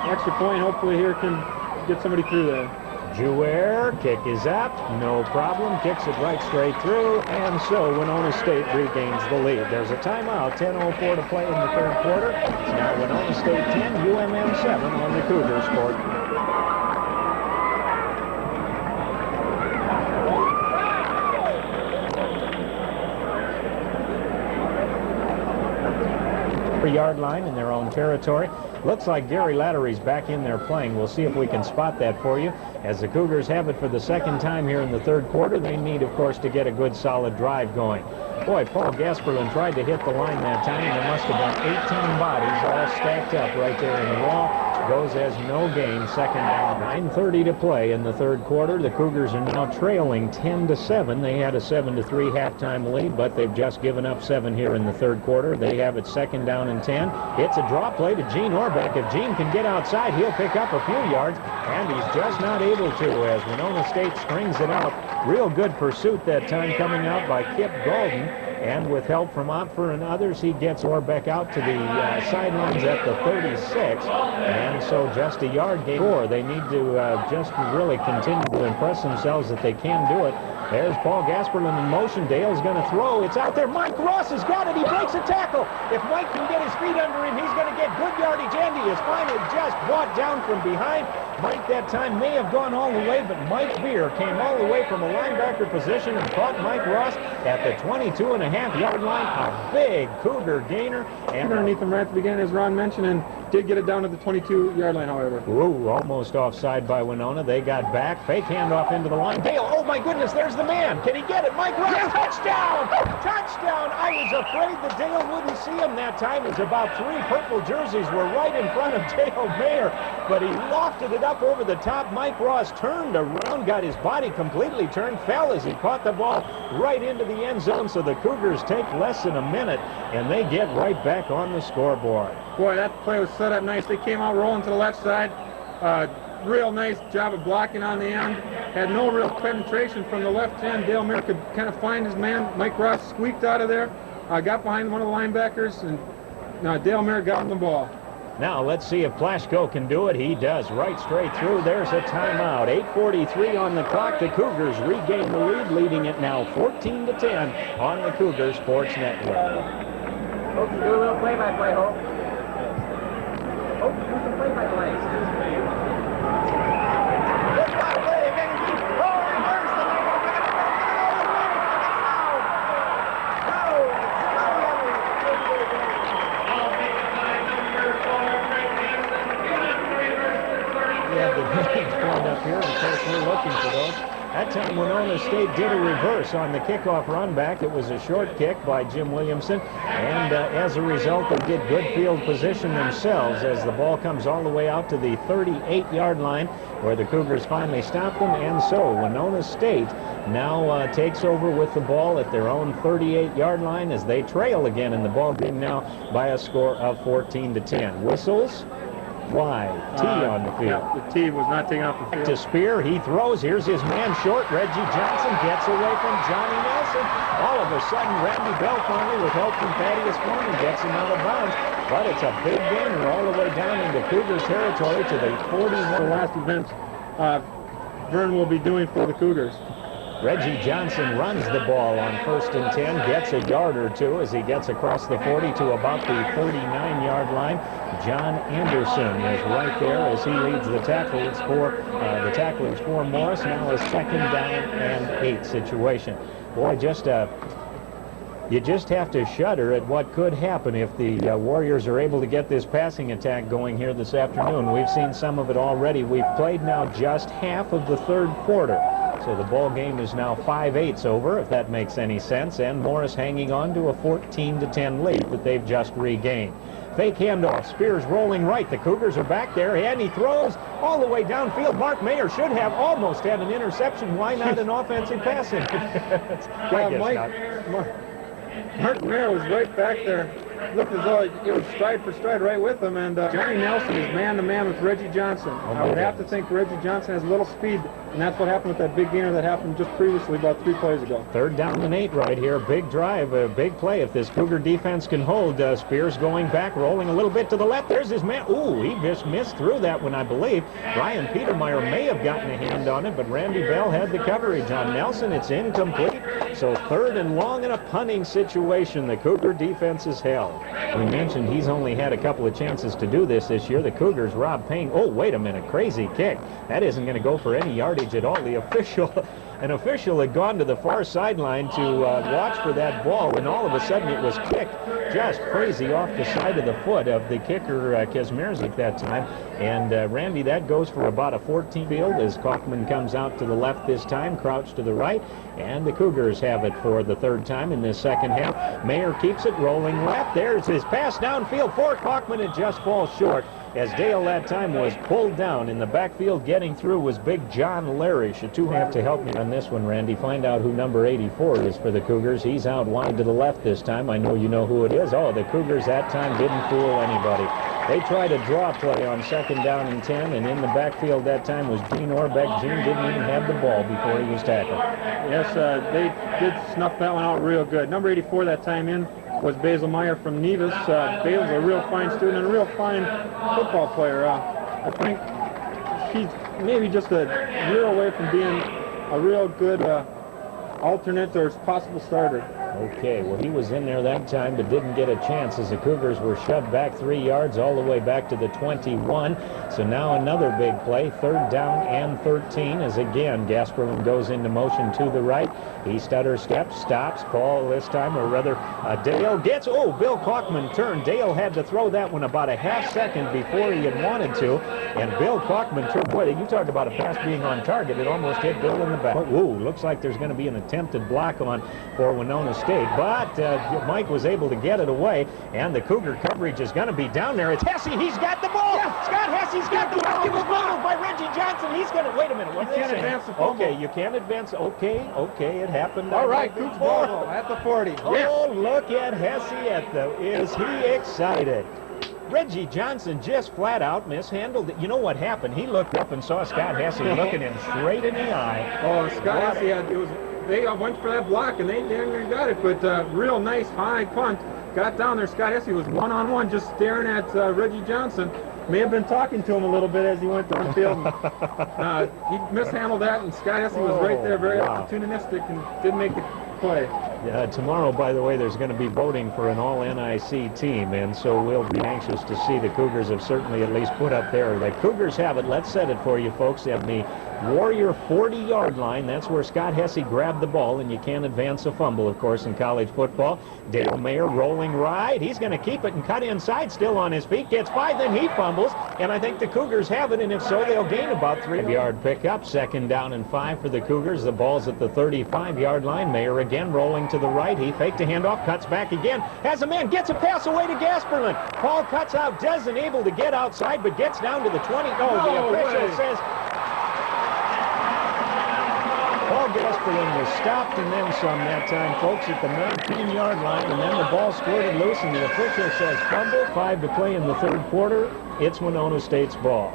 extra point hopefully here can get somebody through there. Jouer, kick is up, no problem, kicks it right straight through, and so Winona State regains the lead. There's a timeout, 10:04 to play in the 3rd quarter. It's now Winona State 10, UMM 7 on the Cougars court. Yard line in their own territory. Looks like Gary Lattery's back in there playing. We'll see if we can spot that for you. As the Cougars have it for the 2nd time here in the 3rd quarter, they need, of course, to get a good solid drive going. Boy, Paul Gasperlin tried to hit the line that time. There must have been 18 bodies all stacked up right there in the wall. Goes as no gain, 2nd down. 9:30 to play in the 3rd quarter. The Cougars are now trailing 10-7. They had a 7-3 halftime lead, but they've just given up 7 here in the 3rd quarter. They have it 2nd down and 10. It's a draw play to Gene Orbeck. If Gene can get outside, he'll pick up a few yards, and he's just not able to as Winona State strings it out. Real good pursuit that time coming out by Kip Golden. And with help from Opfer and others, he gets Orbeck out to the sidelines at the 36. And so just a yard gain. They need to just really continue to impress themselves that they can do it. There's Paul Gasperlin in motion. Dale's going to throw. It's out there. Mike Ross has got it. He breaks a tackle. If Mike can get his feet under him, he's going to get good yardage. And he is finally just brought down from behind. Mike that time may have gone all the way, but Mike Beer came all the way from a linebacker position and caught Mike Ross at the 22.5-yard line. A big Cougar gainer. And underneath him right at the beginning, as Ron mentioned, and did get it down to the 22-yard line, however. Ooh, almost offside by Winona. They got back. Fake handoff into the line. Dale, oh my goodness, there's the man. Can he get it? Mike Ross, yes. Touchdown! Touchdown! I was afraid that Dale wouldn't see him that time. It was about 3 purple jerseys were right in front of Dale Mayer, but he lofted it up over the top. Mike Ross turned around, got his body completely turned, fell as he caught the ball right into the end zone. So the Cougars take less than a minute, and they get right back on the scoreboard. Boy, that play was set up nice. They came out rolling to the left side. Real nice job of blocking on the end. Had no real penetration from the left end. Dale Mayer could kind of find his man. Mike Ross squeaked out of there, got behind one of the linebackers, and Dale Mayer got him the ball. Now let's see if Plaschko can do it. He does, right straight through. There's a timeout. 8:43 on the clock. The Cougars regain the lead, leading it now 14-10 on the Cougar Sports Network. Hope you do a little play-by-play, Hope. Hope you do some play-by-play. Up here, of course, we're looking for those. That time Winona State did a reverse on the kickoff run back. It was a short kick by Jim Williamson, and as a result, they get good field position themselves as the ball comes all the way out to the 38-yard line, where the Cougars finally stop them. And so Winona State now takes over with the ball at their own 38-yard line as they trail again in the ball game now by a score of 14-10. Whistles. Fly. T on the field. Yeah, the T was not taken off the field. To Spear, he throws. Here's his man short. Reggie Johnson gets away from Johnny Nelson. All of a sudden, Randy Bell finally, with help from Thaddeus Foreman, gets him out of bounds. But it's a big gainer all the way down into Cougars territory to the 41. The last event Vern will be doing for the Cougars. Reggie Johnson runs the ball on 1st and 10, gets a yard or two as he gets across the 40 to about the 39-yard line. John Anderson is right there as he leads the tackle. It's for the tackling's for Morris. Now a 2nd down and 8 situation. Boy, you just have to shudder at what could happen if the Warriors are able to get this passing attack going here this afternoon. We've seen some of it already. We've played now just half of the 3rd quarter. So the ball game is now 5/8 over, if that makes any sense, and Morris hanging on to a 14-10 lead that they've just regained. Fake handoff. Spears rolling right. The Cougars are back there, and he throws all the way downfield. Mark Mayer should have almost had an interception. Why not an offensive passing? Mark Mayer was right back there. Looked as though it was stride for stride right with him, and Johnny Nelson is man-to-man with Reggie Johnson. I would have to think Reggie Johnson has a little speed, and that's what happened with that big gainer that happened just previously about 3 plays ago. 3rd down and 8 right here. Big drive, a big play if this Cougar defense can hold. Spears going back, rolling a little bit to the left. There's his man. Ooh, he just missed through that one, I believe. Ryan Petermeyer may have gotten a hand on it, but Randy Bell had the coverage on Nelson. It's incomplete. So 3rd and long in a punting situation. The Cougar defense is held. We mentioned he's only had a couple of chances to do this year. The Cougars, Rob Payne. Oh, wait a minute. Crazy kick. That isn't going to go for any yardage at all. An official had gone to the far sideline to watch for that ball, and all of a sudden it was kicked just crazy off the side of the foot of the kicker, Kazmierzik, that time. And Randy, that goes for about a 14 field as Kaufman comes out to the left this time, Crouch to the right, and the Cougars have it for the 3rd time in this 2nd half. Mayer keeps it rolling left. There's his pass downfield for Kaufman. It just falls short, as Dale that time was pulled down. In the backfield getting through was big John Larish. You two have to help me on this one, Randy. Find out who number 84 is for the Cougars. He's out wide to the left this time. I know you know who it is. Oh, the Cougars that time didn't fool anybody. They tried a draw play on 2nd down and 10, and in the backfield that time was Gene Orbeck. Gene didn't even have the ball before he was tackled. Yes, they did snuff that one out real good. Number 84 that time in was Basil Meyer from Nevis. Basil's a real fine student and a real fine football player. I think he's maybe just a year away from being a real good alternate or possible starter. Okay, well, he was in there that time but didn't get a chance as the Cougars were shoved back 3 yards all the way back to the 21. So now another big play, 3rd down and 13, as again Gasperman goes into motion to the right. He stutters, steps, stops, call this time, or rather Dale gets, oh, Bill Kaufman turned. Dale had to throw that one about a half second before he had wanted to, and Bill Kaufman turned. Boy, you talk about a pass being on target. It almost hit Bill in the back. Ooh, looks like there's going to be an attempted block on for Winona State. State, but Mike was able to get it away, and the Cougar coverage is going to be down there. It's Hesse. He's got the ball. Yeah. Scott Hesse's got the ball. It was fumbled by Reggie Johnson. He's going to, wait a minute. What you can't advance the fumble. Okay, you can't advance. Okay, it happened. All right, Cougs ball at the 40. Oh, look at Hesse is he excited? Reggie Johnson just flat out mishandled it. You know what happened? He looked up and saw Scott Hesse looking him straight in the eye. Oh, Scott Hesse, they went for that block, and they damn near got it, but real nice high punt. Got down there. Scott Hesse was one-on-one just staring at Reggie Johnson. May have been talking to him a little bit as he went downfield. He mishandled that, and Scott Hesse was right there, very opportunistic, and didn't make the play. Tomorrow, by the way, there's going to be voting for an all-NIC team, and so we'll be anxious to see. The Cougars have certainly at least put up there. The Cougars have it. Let's set it for you, folks. At the Warrior 40-yard line, that's where Scott Hesse grabbed the ball, and you can't advance a fumble, of course, in college football. Dale Mayer rolling right. He's going to keep it and cut inside, still on his feet. Gets by, then he fumbles, and I think the Cougars have it, and if so, they'll gain about 3-yard pickup. 2nd down and 5 for the Cougars. The ball's at the 35-yard line. Mayer again rolling to the right. He faked a handoff, cuts back again, has a man, gets a pass away to Gasperlin. Paul cuts out, doesn't able to get outside, but gets down to the 20. The official says Paul Gasperlin was stopped and then some that time, folks, at the 19-yard line, and then the ball squirted loose, and the official says fumble. 5 to play in the 3rd quarter. It's Winona State's ball.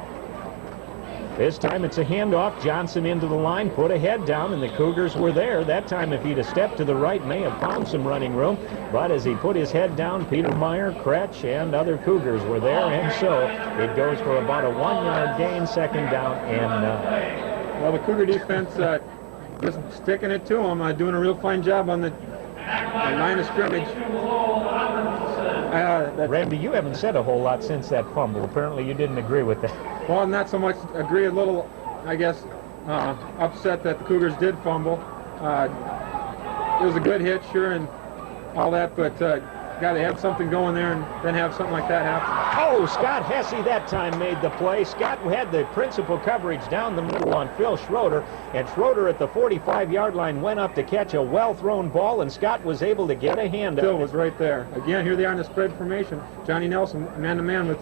This time it's a handoff. Johnson into the line, put a head down, and the Cougars were there. That time, if he'd have stepped to the right, may have found some running room. But as he put his head down, Peter Meyer, Kretsch, and other Cougars were there. And so it goes for about a 1-yard gain, 2nd down and 9. Well, the Cougar defense just sticking it to them, doing a real fine job on the line of scrimmage. Randy, you haven't said a whole lot since that fumble. Apparently you didn't agree with that. Well, not so much agree, a little, I guess, upset that the Cougars did fumble. It was a good hit, sure, and all that, but got to have something going there and then have something like that happen. Oh, Scott Hesse that time made the play. Scott had the principal coverage down the middle on Phil Schroeder, and Schroeder at the 45-yard line went up to catch a well-thrown ball, and Scott was able to get a hand up. Phil was right there. Again, here they are in the spread formation. Johnny Nelson, man-to-man with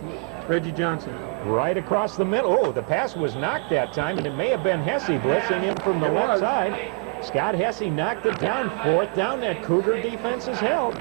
Reggie Johnson. Right across the middle. Oh, the pass was knocked that time, and it may have been Hesse blitzing him from the left side. Scott Hesse knocked it down. 4th down. That Cougar defense is held.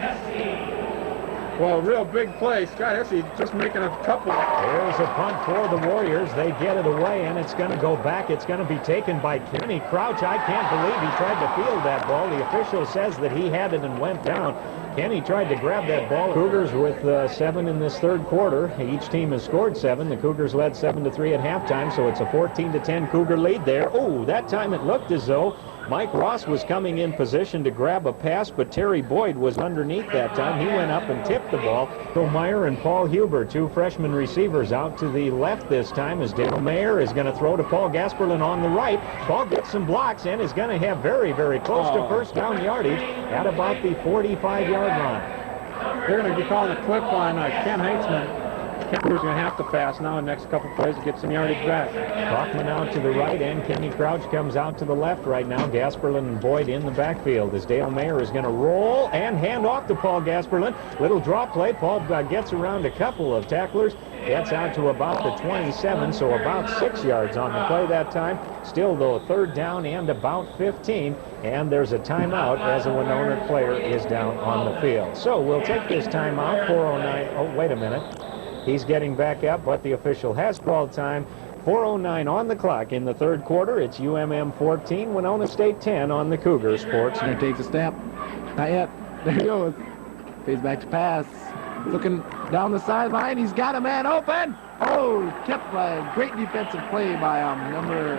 Well, real big play. Scott Hesse just making a couple. There's a punt for the Warriors. They get it away, and it's going to go back. It's going to be taken by Kenny Crouch. I can't believe he tried to field that ball. The official says that he had it and went down. Kenny tried to grab that ball. Cougars with 7 in this 3rd quarter. Each team has scored 7. The Cougars led 7-3 at halftime, so it's a 14-10 Cougar lead there. Oh, that time it looked as though Mike Ross was coming in position to grab a pass, but Terry Boyd was underneath that time. He went up and tipped the ball. Bill Meyer and Paul Huber, 2 freshman receivers, out to the left this time as Dale Mayer is going to throw to Paul Gasperlin on the right. Paul gets some blocks and is going to have very, very close to 1st down yardage at about the 45-yard line. They're going to be calling a clip on Ken Heitzman. Cougars going to have to pass now in the next couple plays to get some yardage back. Kaufman out to the right, and Kenny Crouch comes out to the left right now. Gasperlin and Boyd in the backfield as Dale Mayer is going to roll and hand off to Paul Gasperlin. Little draw play. Paul gets around a couple of tacklers. Gets out to about the 27, so about 6 yards on the play that time. Still, though, 3rd down and about 15. And there's a timeout as a Winona player is down on the field. So we'll take this timeout. 4:09. Oh, wait a minute. He's getting back up, but the official has called time. 4:09 on the clock in the 3rd quarter. It's UMM 14, Winona State 10 on the Cougar Sports. There takes a step. Not yet. There he goes. Fades back to pass. Looking down the sideline. He's got a man open. Oh, kept by a great defensive play by number,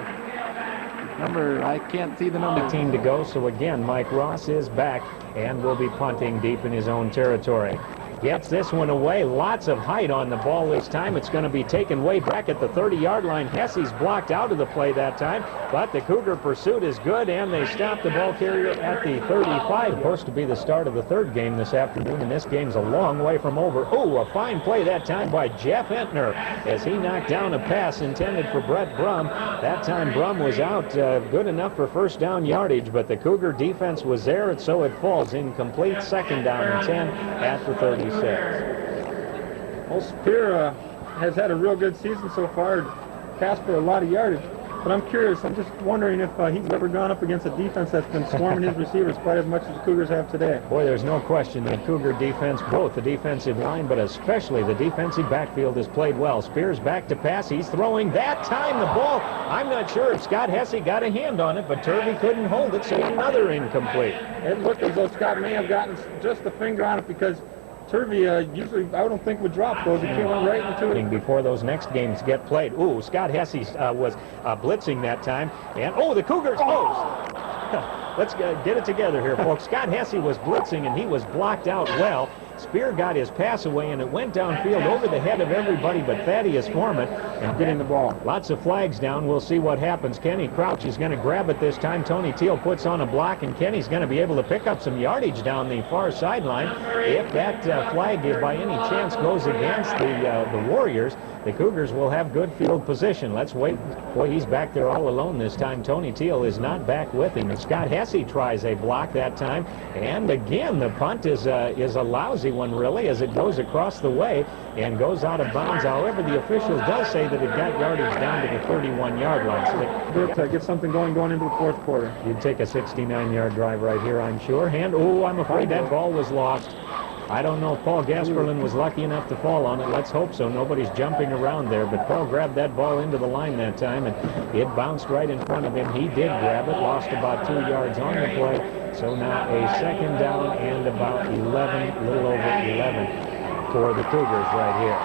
I can't see the number. 15 to go, so again, Mike Ross is back and will be punting deep in his own territory. Gets this one away. Lots of height on the ball this time. It's going to be taken way back at the 30-yard line. Hesse's blocked out of the play that time, but the Cougar pursuit is good, and they stop the ball carrier at the 35. Supposed to be the start of the third game this afternoon, and this game's a long way from over. Oh, a fine play that time by Jeff Entner as he knocked down a pass intended for Brett Brum. That time Brum was out good enough for first down yardage, but the Cougar defense was there, and so it falls incomplete. Second down and 10 at the 36. Well, Spear has had a real good season so far, passed for a lot of yardage. But I'm curious, I'm just wondering if he's ever gone up against a defense that's been swarming his receivers quite as much as the Cougars have today. Boy, there's no question the Cougar defense, both the defensive line, but especially the defensive backfield, has played well. Spears back to pass. He's throwing that time. The ball, I'm not sure if Scott Hesse got a hand on it, but Turvey couldn't hold it, so another incomplete. It looked as though Scott may have gotten just a finger on it because Turvey usually, I don't think, would drop those. He came right into it. Before those next games get played. Ooh, Scott Hesse was blitzing that time. And, oh, the Cougars. Oh, let's get it together here, folks. Scott Hesse was blitzing, and he was blocked out well. Spear got his pass away, and it went downfield over the head of everybody but Thaddeus Foreman and getting the ball. Lots of flags down. We'll see what happens. Kenny Crouch is going to grab it this time. Tony Teal puts on a block, and Kenny's going to be able to pick up some yardage down the far sideline. If that flag, by any chance, goes against the Warriors, the Cougars will have good field position. Let's wait. Boy, he's back there all alone this time. Tony Teal is not back with him. And Scott Hesse tries a block that time. And again, the punt is a lousy one, really, as it goes across the way and goes out of bounds. However, the official does say that it got yardage down to the 31-yard line. So get something going into the fourth quarter. You'd take a 69-yard drive right here, I'm sure. And, oh, I'm afraid that ball was lost. I don't know if Paul Gasperlin was lucky enough to fall on it. Let's hope so. Nobody's jumping around there. But Paul grabbed that ball into the line that time, and it bounced right in front of him. He did grab it, lost about 2 yards on the play. So now a second down and about 11, a little over 11 for the Cougars right here.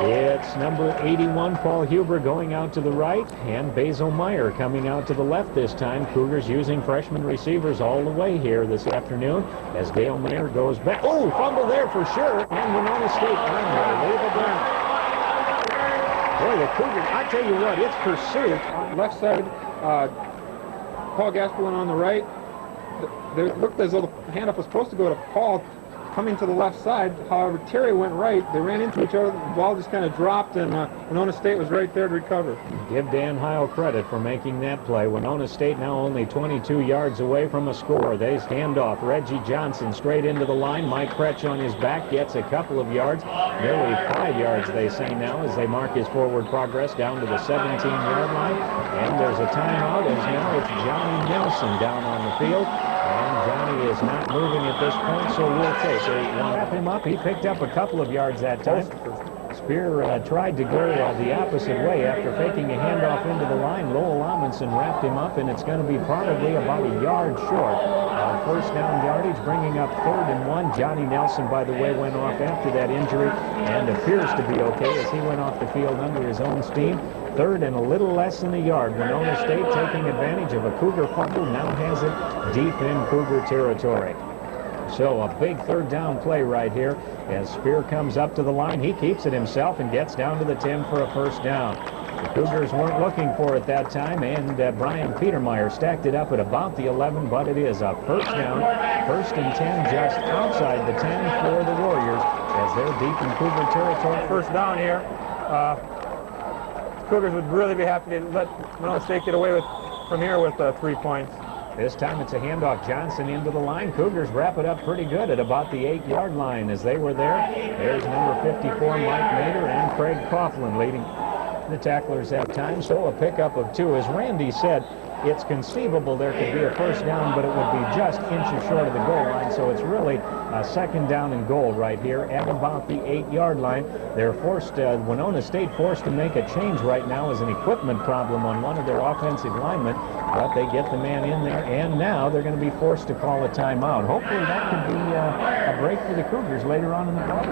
It's number 81, Paul Huber, going out to the right, and Basil Meyer coming out to the left this time. Cougars using freshman receivers all the way here this afternoon as Dale Mayer goes back. Oh, fumble there for sure, and Winona State unbelievable. Boy, the Cougars, I tell you what, it's pursuit. On the left side, Paul Gasperlin on the right. It looked as though the handoff was supposed to go to Paul coming to the left side. However, Terry went right. They ran into each other. The ball just kind of dropped, and Winona State was right there to recover. Give Dan Heil credit for making that play. Winona State now only 22 yards away from a score. They hand off. Reggie Johnson straight into the line. Mike Kretsch on his back gets a couple of yards. Nearly 5 yards, they say now, as they mark his forward progress down to the 17-yard line. And there's a timeout, as now it's Johnny Nelson down on the field. And Johnny is not moving at this point, so we'll take it. Wrap him up. He picked up a couple of yards that time. Spear tried to go the opposite way after faking a handoff into the line. Lowell Amundsen wrapped him up, and it's going to be probably about a yard short. First down yardage, bringing up 3rd and 1. Johnny Nelson, by the way, went off after that injury and appears to be okay as he went off the field under his own steam. 3rd and a little less than a yard. Winona State taking advantage of a Cougar fumble, now has it deep in Cougar territory. So a big 3rd down play right here as Spear comes up to the line. He keeps it himself and gets down to the 10 for a first down. The Cougars weren't looking for it that time, and Brian Petermeyer stacked it up at about the 11, but it is a first down. 1st and 10 just outside the 10 for the Warriors as they're deep in Cougar territory. First down here. Cougars would really be happy to let Winona State get away from here with 3 points. This time it's a handoff. Johnson into the line. Cougars wrap it up pretty good at about the 8-yard line as they were there. There's number 54, Mike Mader, and Craig Coughlin leading the tacklers that time. So a pickup of 2. As Randy said, it's conceivable there could be a first down, but it would be just inches short of the goal line. So it's really a second down and goal right here at about the 8-yard line. They're forced, Winona State forced to make a change right now as an equipment problem on one of their offensive linemen, but they get the man in there, and now they're going to be forced to call a timeout. Hopefully that could be a break for the Cougars later on in the ball.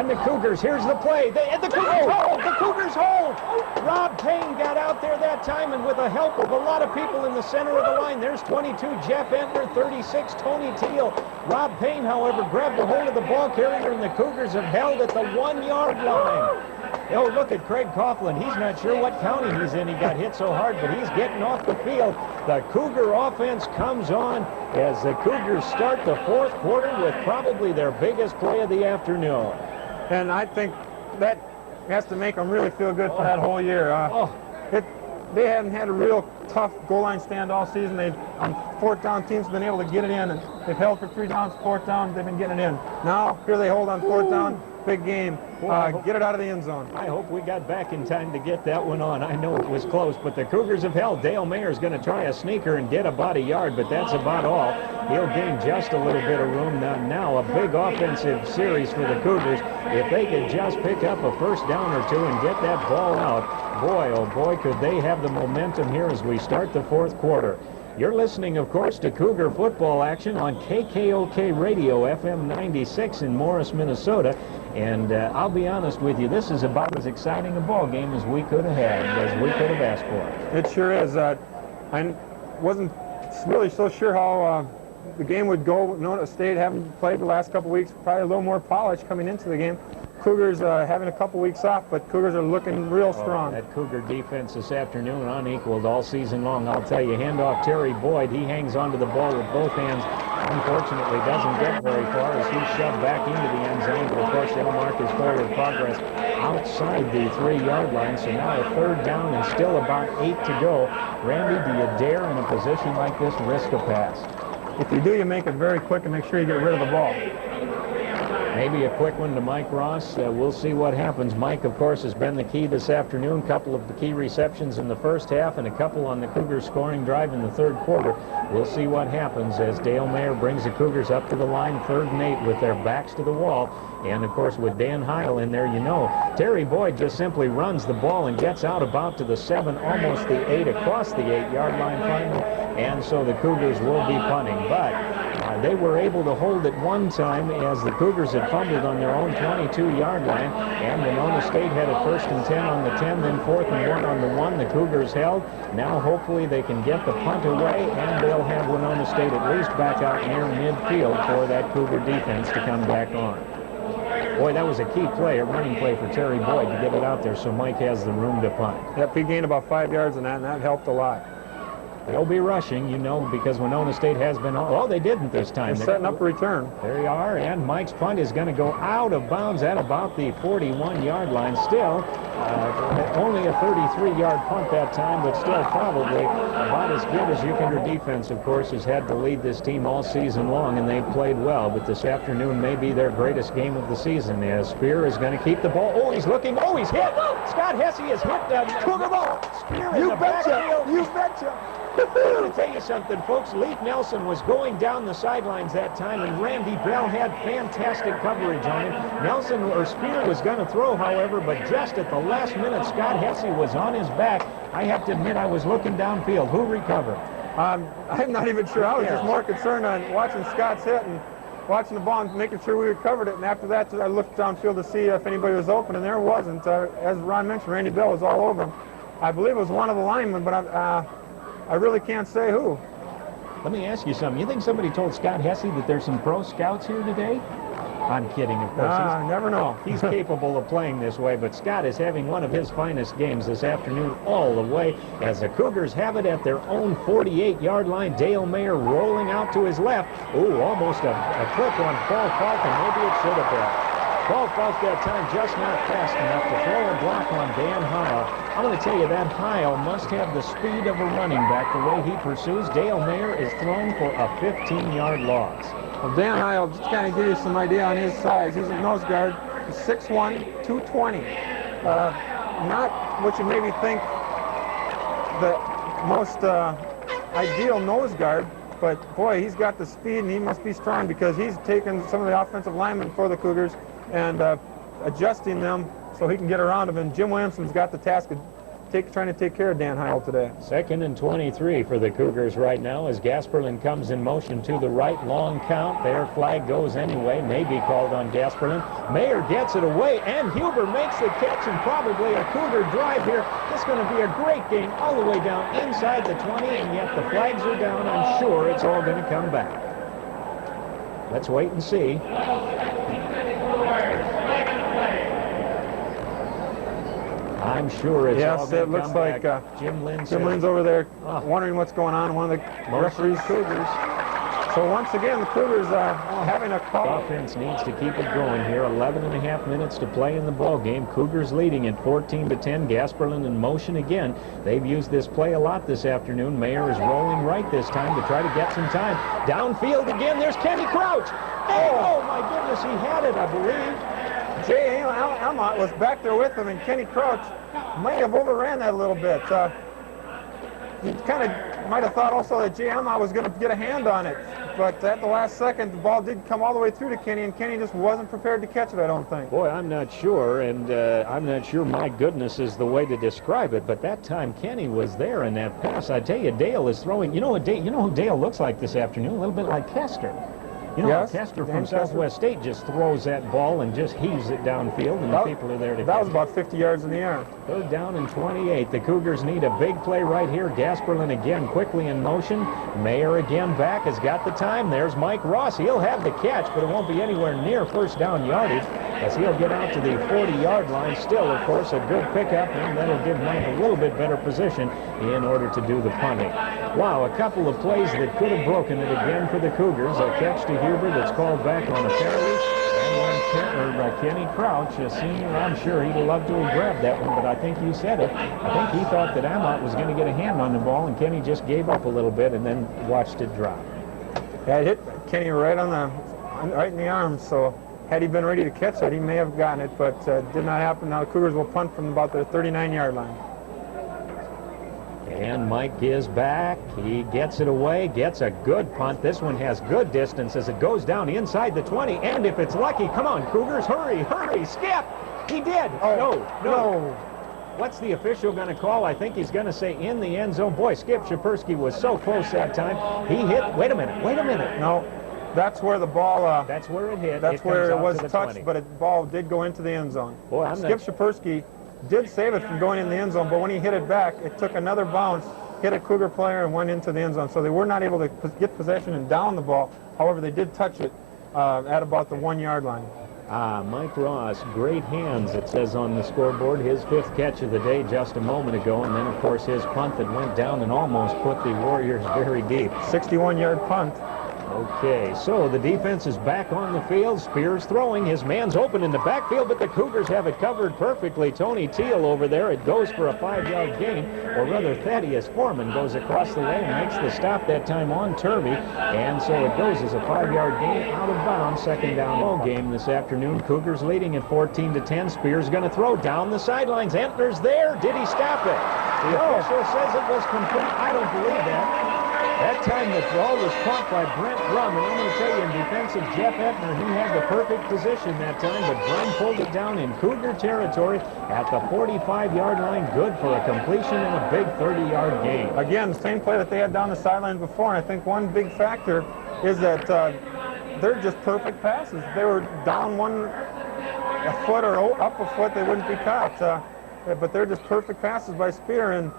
And the Cougars, here's the play. The Cougars hold! The Cougars hold! Rob Payne got out there that time, and with the help of a lot of people in the center of the line, there's 22, Jeff Entler, 36, Tony Teal. Rob Payne, however, grabbed a hold of the ball carrier, and the Cougars have held at the 1-yard line. Oh, look at Craig Coughlin. He's not sure what county he's in. He got hit so hard, but he's getting off the field. The Cougar offense comes on as the Cougars start the fourth quarter with probably their biggest play of the afternoon. And I think that has to make them really feel good for that whole year. They haven't had a real tough goal line stand all season. On fourth down, teams have been able to get it in, and they've held for 3 downs, fourth down, they've been getting it in. Now, here they hold on fourth down, big game. Get it out of the end zone. I hope we got back in time to get that one on. I know it was close, but the Cougars have held. Dale Mayer's going to try a sneaker and get about a yard, but that's about all. He'll gain just a little bit of room. Now a big offensive series for the Cougars. If they could just pick up a first down or two and get that ball out, boy, oh boy, could they have the momentum here as we start the fourth quarter. You're listening, of course, to Cougar football action on KKOK Radio, FM 96 in Morris, Minnesota. And I'll be honest with you, this is about as exciting a ball game as we could have had, as we could have asked for. It sure is. I wasn't really so sure how the game would go. Winona State having played the last couple weeks, probably a little more polish coming into the game. Cougars having a couple weeks off, but Cougars are looking real strong. That Cougar defense this afternoon unequaled all season long. I'll tell you, handoff Terry Boyd. He hangs onto the ball with both hands. Unfortunately, doesn't get very far as he's shoved back into the end zone. But of course, they'll mark his forward progress outside the 3-yard line. So now a third down and still about 8 to go. Randy, do you dare in a position like this risk a pass? If you do, you make it very quick and make sure you get rid of the ball. Maybe a quick one to Mike Ross. We'll see what happens. Mike, of course, has been the key this afternoon. Couple of the key receptions in the first half and a couple on the Cougars scoring drive in the third quarter. We'll see what happens as Dale Mayer brings the Cougars up to the line, 3rd and 8 with their backs to the wall. And, of course, with Dan Heil in there, you know, Terry Boyd just simply runs the ball and gets out about to the 7, almost the 8, across the 8-yard line finally. And so the Cougars will be punting. But they were able to hold it one time as the Cougars had fumbled on their own 22-yard line. And Winona State had a 1st and 10 on the 10, then 4th and 1 on the 1. The Cougars held. Now hopefully they can get the punt away, and they'll have Winona State at least back out near midfield for that Cougar defense to come back on. Boy, that was a key play, a running play for Terry Boyd to get it out there so Mike has the room to punt. Yep, he gained about 5 yards in that, and that helped a lot. They'll be rushing, you know, because Winona State has been... Oh, they didn't this time. They're setting up a return. There you are, and Mike's punt is going to go out of bounds at about the 41-yard line. Still, only a 33-yard punt that time, but still probably about as good as you can. Your defense, of course, has had to lead this team all season long, and they've played well. But this afternoon may be their greatest game of the season as Spear is going to keep the ball. Oh, he's looking. Oh, he's hit. Scott Hesse has hit Cougar ball. Spear in the backfield. You betcha. I'm going to tell you something, folks. Leif Nelson was going down the sidelines that time, and Randy Bell had fantastic coverage on him. Nelson or Spear was going to throw, however, but just at the last minute, Scott Hesse was on his back. I have to admit, I was looking downfield. Who recovered? I'm not even sure. I was just more concerned on watching Scott's hit and watching the ball and making sure we recovered it. And after that, I looked downfield to see if anybody was open, and there wasn't. As Ron mentioned, Randy Bell was all over him. I believe it was one of the linemen, but I really can't say who. Let me ask you something. You think somebody told Scott Hesse that there's some pro scouts here today? I'm kidding, of course. I never know. He's capable of playing this way, but Scott is having one of his finest games this afternoon all the way as the Cougars have it at their own 48-yard line. Dale Mayer rolling out to his left. Ooh, almost a clip on Paul Falk, and maybe it should have been. Paul Falk that time just not fast enough to throw a block on Dan Heil. I'm going to tell you that Heil must have the speed of a running back the way he pursues. Dale Mayer is thrown for a 15-yard loss. Well, Dan Heil, just kind of give you some idea on his size. He's a nose guard. He's 6'1", 220. Not what you maybe think the most ideal nose guard, but boy, he's got the speed and he must be strong because he's taken some of the offensive linemen for the Cougars and adjusting them so he can get around them. And Jim Williamson's got the task of trying to take care of Dan Heil today. 2nd and 23 for the Cougars right now as Gasperlin comes in motion to the right. Long count. Their flag goes anyway. May be called on Gasperlin. Mayer gets it away, and Huber makes the catch, and probably a Cougar drive here. This is going to be a great game all the way down inside the 20, and yet the flags are down. I'm sure it's all going to come back. Let's wait and see. I'm sure it's all yes, going it to looks come like back. Jim Lynn's over there wondering what's going on. One of the referees. Cougars. So once again, the Cougars are having a call. Offense needs to keep it going here. 11.5 minutes to play in the ball game. Cougars leading at 14-10. Gasperlin in motion again. They've used this play a lot this afternoon. Mayer is rolling right this time to try to get some time. Downfield again. There's Kenny Crouch. Oh my goodness, he had it, I believe. Jay Almont was back there with him, and Kenny Crouch might have overran that a little bit. You kind of might have thought also that Jay Almont was going to get a hand on it, but at the last second, the ball did come all the way through to Kenny, and Kenny just wasn't prepared to catch it, I don't think. Boy, I'm not sure, and I'm not sure my goodness is the way to describe it, but that time Kenny was there in that pass. I tell you, Dale is throwing, you know who Dale looks like this afternoon? A little bit like Kester. You know, yes, Kester from Southwest State just throws that ball and just heaves it downfield, and the people are there to catch it. That was about 50 yards in the air. 3rd down and 28. The Cougars need a big play right here. Gasperlin again quickly in motion. Mayer again back, has got the time. There's Mike Ross. He'll have the catch, but it won't be anywhere near 1st down yardage as he'll get out to the 40-yard line. Still, of course, a good pickup, and that'll give Mike a little bit better position in order to do the punting. Wow, a couple of plays that could have broken it again for the Cougars. A catch to Huber that's called back on a penalty. And one Kenny Crouch, a senior, I'm sure he'd love to have grabbed that one, but I think you said it. I think he thought that Amott was going to get a hand on the ball, and Kenny just gave up a little bit and then watched it drop. Yeah, it hit Kenny right in the arm, so had he been ready to catch it, he may have gotten it, but did not happen. Now the Cougars will punt from about their 39-yard line. And Mike is back. He gets it away, gets a good punt. This one has good distance as it goes down inside the 20. And if it's lucky, come on, Cougars, hurry, skip. He did. Oh, no. What's the official going to call? I think he's going to say in the end zone. Boy, Skip Shapersky was so close that time. He hit. Wait a minute. No, that's where the ball. That's where it hit. That's where it was touched, but the ball did go into the end zone. Boy, Skip Shapersky did save it from going in the end zone, but when he hit it back, it took another bounce, hit a Cougar player, and went into the end zone. So they were not able to get possession and down the ball. However, they did touch it at about the 1-yard line. Mike Ross, great hands, it says on the scoreboard. His 5th catch of the day just a moment ago, and then, of course, his punt that went down and almost put the Warriors very deep. 61-yard punt. Okay, so the defense is back on the field. Spears throwing. His man's open in the backfield, but the Cougars have it covered perfectly. Tony Teal over there. It goes for a 5-yard gain, or rather Thaddeus Foreman goes across the way and makes the stop that time on Turvey. And so it goes as a 5-yard gain out of bounds. 2nd down ball game this afternoon. Cougars leading at 14-10. Spears going to throw down the sidelines. Entner's there. Did he stop it? The official says it was complete. I don't believe that. That time the ball was caught by Brent Brum, and I'm going to tell you, in defense of Jeff Ettner, he had the perfect position that time, but Brum pulled it down in Cougar territory at the 45-yard line, good for a completion and a big 30-yard gain. Again, the same play that they had down the sideline before, and I think one big factor is that they're just perfect passes. If they were down a foot or up a foot, they wouldn't be caught. But they're just perfect passes by Spear, and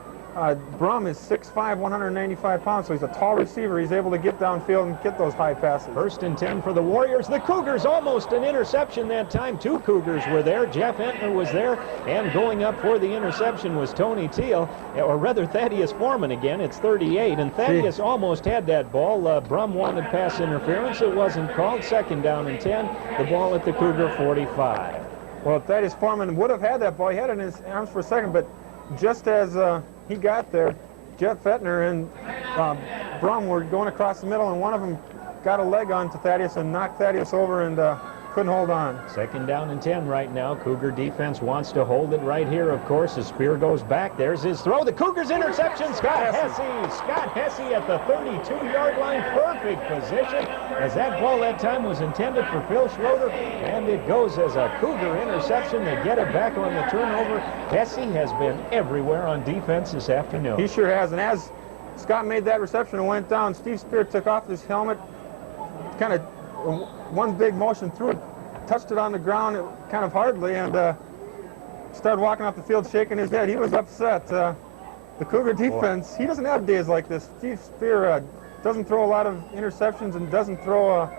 Brum is 6'5", 195 pounds, so he's a tall receiver. He's able to get downfield and get those high passes. 1st and 10 for the Warriors. The Cougars almost an interception that time. 2 Cougars were there. Jeff Entner was there, and going up for the interception was Tony Teal, or rather Thaddeus Foreman again. It's 38, and Thaddeus almost had that ball. Brum wanted pass interference. It wasn't called. 2nd down and 10. The ball at the Cougar 45. Well, Thaddeus Foreman would have had that ball. He had it in his arms for a second, but just as he got there, Jeff Ettner and Brum were going across the middle, and one of them got a leg onto Thaddeus and knocked Thaddeus over, and couldn't hold on. Second down and 10 right now. Cougar defense wants to hold it right here, of course. The spear goes back. There's his throw. The Cougars interception. Scott Hesse at the 32-yard line. Perfect position, as that ball that time was intended for Phil Schroeder, and it goes as a Cougar interception. They get it back on the turnover. Hesse has been everywhere on defense this afternoon. He sure has, and as Scott made that reception and went down, Steve Spear took off his helmet, kind of one big motion through it, touched it on the ground kind of hardly, and started walking off the field shaking his head. He was upset. The Cougar defense, he doesn't have days like this. Steve Spear doesn't throw a lot of interceptions and doesn't throw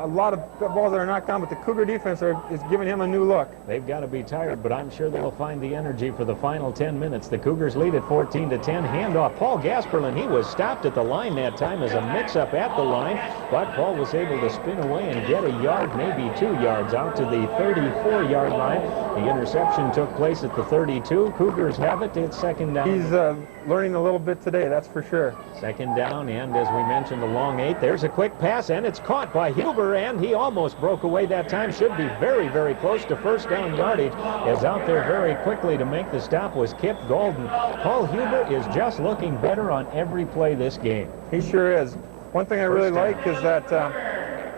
a lot of balls that are knocked down, but the Cougar defense is giving him a new look. They've got to be tired, but I'm sure they'll find the energy for the final 10 minutes. The Cougars lead at 14-10. Handoff. Paul Gasperlin, he was stopped at the line that time as a mix-up at the line, but Paul was able to spin away and get a yard, maybe 2 yards, out to the 34-yard line. The interception took place at the 32. Cougars have it. It's second down. He's learning a little bit today, that's for sure. Second down, and as we mentioned, a long 8. There's a quick pass, and it's caught by Huber, and he almost broke away that time. Should be very, very close to first down yardage. Is out there very quickly to make the stop was Kip Golden. Paul Huber is just looking better on every play this game. He sure is. One thing I really like is that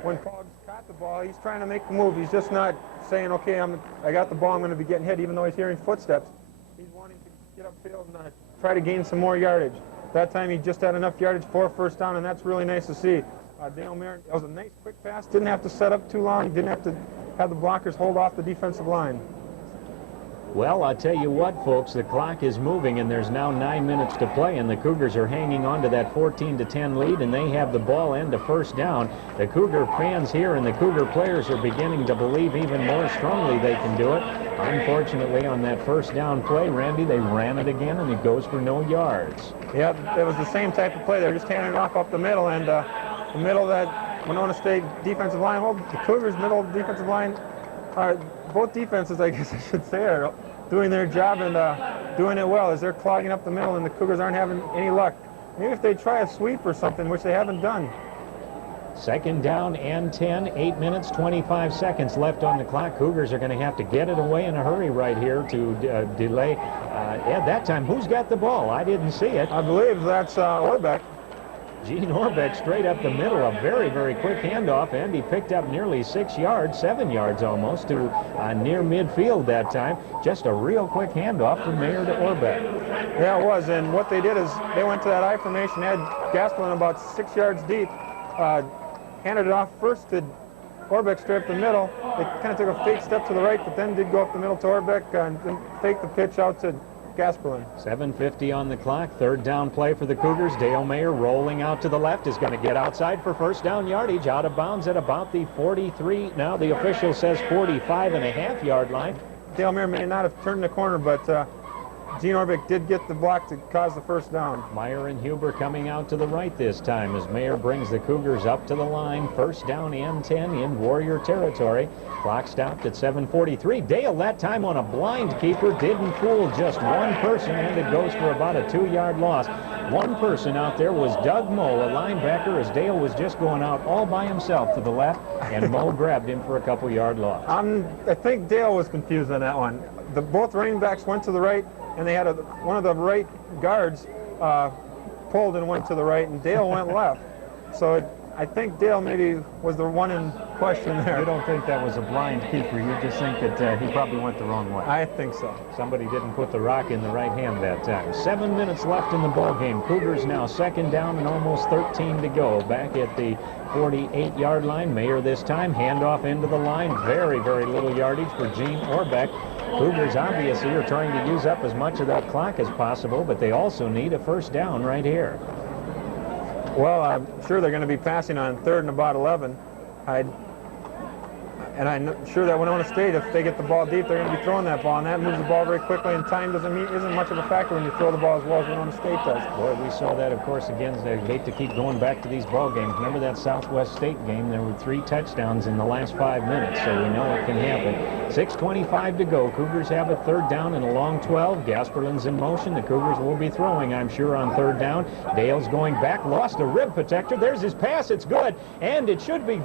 when Paul caught the ball, he's trying to make the move. He's just not saying, okay, I got the ball, I'm going to be getting hit, even though he's hearing footsteps. He's wanting to get upfield and try to gain some more yardage. That time he just had enough yardage for a first down, and that's really nice to see. Dale Mayer, it was a nice quick pass, didn't have to set up too long, he didn't have to have the blockers hold off the defensive line. Well, I'll tell you what, folks, the clock is moving, and there's now 9 minutes to play, and the Cougars are hanging on to that 14-10 lead, and they have the ball and a first down. The Cougar fans here and the Cougar players are beginning to believe even more strongly they can do it. Unfortunately, on that first down play, Randy, they ran it again, and it goes for no yards. Yeah, it was the same type of play. They were just handing it off up the middle, and the middle of that Winona State defensive line, well, the Cougars' middle defensive line, both defenses, I guess I should say, are doing their job and doing it well as they're clogging up the middle, and the Cougars aren't having any luck. Maybe if they try a sweep or something, which they haven't done. Second down and 10, 8 minutes, 25 seconds left on the clock. Cougars are going to have to get it away in a hurry right here to delay. At that time, who's got the ball? I didn't see it. I believe that's Orbeck. Gene Orbeck straight up the middle, a very, very quick handoff, and he picked up nearly 6 yards, 7 yards almost, to near midfield that time. Just a real quick handoff from Mayer to Orbeck. Yeah, it was, and what they did is they went to that I formation, had Gastelum about 6 yards deep, handed it off first to Orbeck straight up the middle. They kind of took a fake step to the right, but then did go up the middle to Orbeck and then fake the pitch out to Gasperlin. 7:50 on the clock. Third down play for the Cougars. Dale Mayer rolling out to the left is going to get outside for first down yardage. Out of bounds at about the 43. Now the official says 45.5-yard line. Dale Mayer may not have turned the corner, but Gene Orbeck did get the block to cause the first down. Meyer and Huber coming out to the right this time as Mayer brings the Cougars up to the line. First down and 10 in Warrior territory. Clock stopped at 7:43. Dale that time on a blind keeper didn't fool just one person, and it goes for about a 2-yard loss. One person out there was Doug Moe, a linebacker, as Dale was just going out all by himself to the left, and Moe grabbed him for a couple-yard loss. I think Dale was confused on that one. Both running backs went to the right, and they had one of the right guards pulled and went to the right, and Dale went left. So I think Dale maybe was the one in question there. You don't think that was a blind keeper. You just think that he probably went the wrong way. I think so. Somebody didn't put the rock in the right hand that time. 7 minutes left in the ball game. Cougars now second down and almost 13 to go. Back at the 48-yard line. Mayer this time. Handoff into the line. Very, very little yardage for Gene Orbeck. Cougars obviously are trying to use up as much of that clock as possible, but they also need a first down right here. Well, I'm sure they're going to be passing on third and about 11. I'm sure that Winona State, if they get the ball deep, they're going to be throwing that ball, and that moves the ball very quickly, and time isn't much of a factor when you throw the ball as well as Winona State does. Boy, we saw that, of course, again. They hate to keep going back to these ball games. Remember that Southwest State game? There were 3 touchdowns in the last 5 minutes, so we know it can happen. 6:25 to go. Cougars have a third down and a long 12. Gasperlin's in motion. The Cougars will be throwing, I'm sure, on third down. Dale's going back, lost a rib protector. There's his pass. It's good, and it should be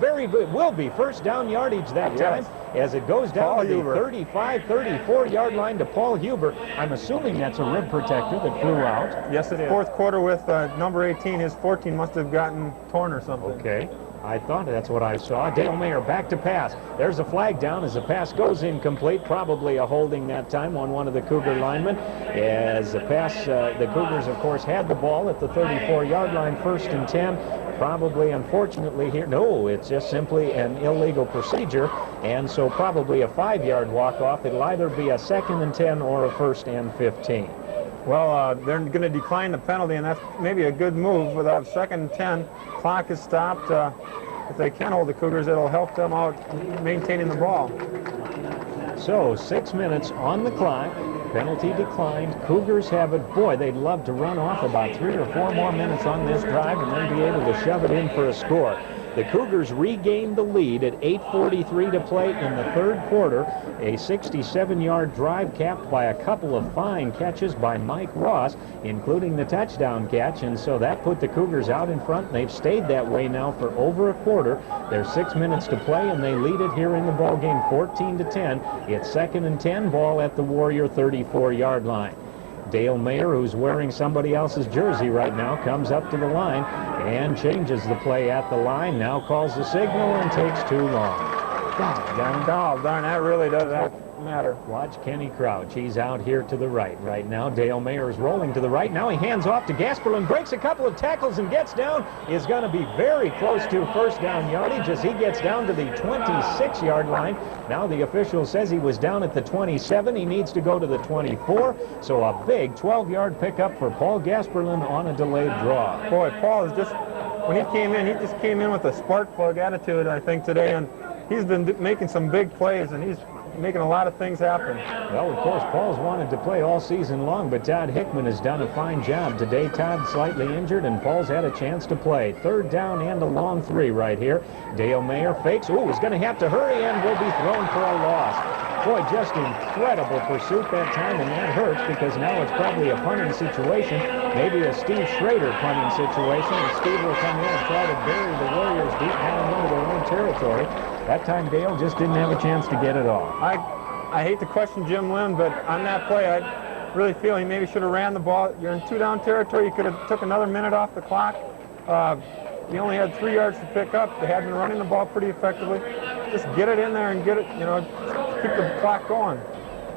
will be first down yardage that time as it goes down to the 35-34 yard line to Paul Huber. I'm assuming that's a rib protector that flew out. Yes, it is. Fourth quarter with number 18. His 14 must have gotten torn or something. Okay. I thought that's what I saw. Dale Mayer back to pass. There's a flag down as the pass goes incomplete. Probably a holding that time on one of the Cougar linemen. As the pass, the Cougars, of course, had the ball at the 34-yard line, 1st and 10. Probably, unfortunately, here, no, it's just simply an illegal procedure, and so probably a 5-yard walk-off. It'll either be a 2nd and 10 or a 1st and 15. Well, they're going to decline the penalty, and that's maybe a good move. Without 2nd and 10, clock is stopped. If they can hold the Cougars, it'll help them out maintaining the ball. So 6 minutes on the clock. Penalty declined. Cougars have it. Boy, they'd love to run off about 3 or 4 more minutes on this drive and then be able to shove it in for a score. The Cougars regained the lead at 8:43 to play in the 3rd quarter. A 67-yard drive capped by a couple of fine catches by Mike Ross, including the touchdown catch, and so that put the Cougars out in front. They've stayed that way now for over a quarter. There's 6 minutes to play, and they lead it here in the ball game 14-10. It's 2nd and 10, ball at the Warrior 34-yard line. Dale Mayer, who's wearing somebody else's jersey right now, comes up to the line and changes the play at the line. Now calls the signal and takes too long. Darn, that really does matter. Watch Kenny Crouch. He's out here to the right now. Dale Mayer is rolling to the right. Now he hands off to Gasperlin, breaks a couple of tackles and gets down. Is going to be very close to 1st down yardage as he gets down to the 26-yard line. Now the official says he was down at the 27. He needs to go to the 24. So a big 12-yard pickup for Paul Gasperlin on a delayed draw. Boy, Paul is just, when he just came in with a spark plug attitude, I think, today, and he's been making some big plays, and he's making a lot of things happen. Well, of course, Paul's wanted to play all season long, but Todd Hickman has done a fine job. Today, Todd slightly injured, and Paul's had a chance to play. 3rd down and a long 3 right here. Dale Mayer fakes. Ooh, he's going to have to hurry and will be thrown for a loss. Boy, just incredible pursuit that time, and that hurts because now it's probably a punting situation, maybe a Steve Schrader punting situation, and Steve will come in and try to bury the Warriors deep down into their own territory. That time, Dale just didn't have a chance to get it off. I hate to question Jim Lynn, but on that play, I really feel he maybe should have ran the ball. You're in 2-down territory. You could have took another minute off the clock. You only had 3 yards to pick up. They had been running the ball pretty effectively. Just get it in there and get it, keep the clock going.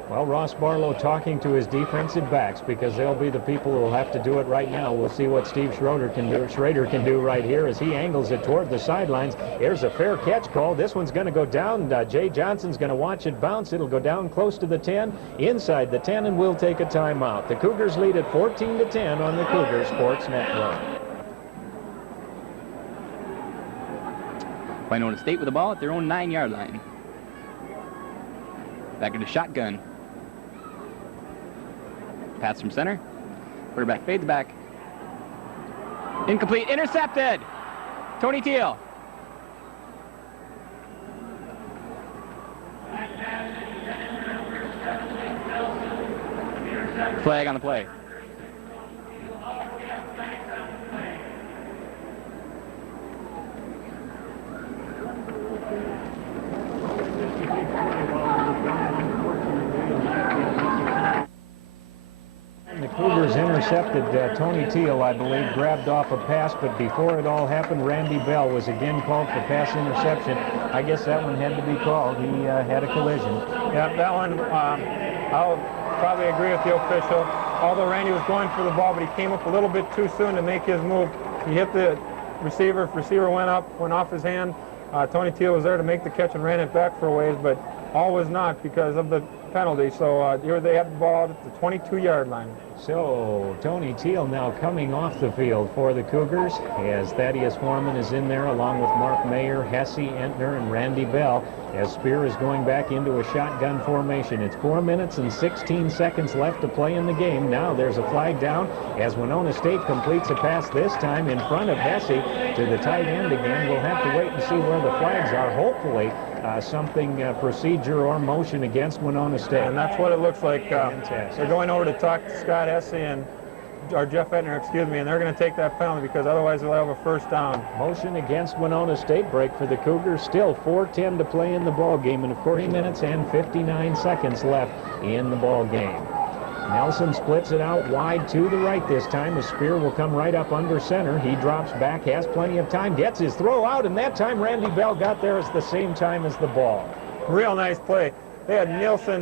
Well, Ross Barlow talking to his defensive backs because they'll be the people who will have to do it right now. We'll see what Steve Schrader can do right here as he angles it toward the sidelines. There's a fair catch call. This one's going to go down. Jay Johnson's going to watch it bounce. It'll go down close to the 10, inside the 10, and we'll take a timeout. The Cougars lead at 14-10 on the Cougar Sports Network. Winona State with the ball at their own 9-yard line. Back into shotgun. Pass from center. Quarterback fades back. Incomplete. Intercepted. Tony Teal. Flag on the play. The Cougars intercepted Tony Teal, I believe, grabbed off a pass, but before it all happened, Randy Bell was again called for pass interception. I guess that one had to be called. He had a collision. Yeah, that one, I'll probably agree with the official. Although Randy was going for the ball, but he came up a little bit too soon to make his move. He hit the receiver. Receiver went off his hand. Tony Teal was there to make the catch and ran it back for a ways, but all was not because of the penalty. So here they have the ball at the 22-yard line. So Tony Teal now coming off the field for the Cougars as Thaddeus Foreman is in there along with Mark Mayer, Hesse, Entner, and Randy Bell as Spear is going back into a shotgun formation. It's 4 minutes and 16 seconds left to play in the game. Now there's a flag down as Winona State completes a pass this time in front of Hesse to the tight end again. We'll have to wait and see where the flags are. Hopefully something procedure or motion against Winona State. And that's what it looks like. They're going over to talk to Scott Hesse, and or Jeff Ettner, excuse me, and they're going to take that penalty because otherwise they'll have a first down. Motion against Winona State, break for the Cougars. Still 4:10 to play in the ball game, and of course 3 minutes and 59 seconds left in the ball game. Nelson splits it out wide to the right this time. The Spear will come right up under center. He drops back, has plenty of time, gets his throw out, and that time Randy Bell got there at the same time as the ball. Real nice play. They had Nielsen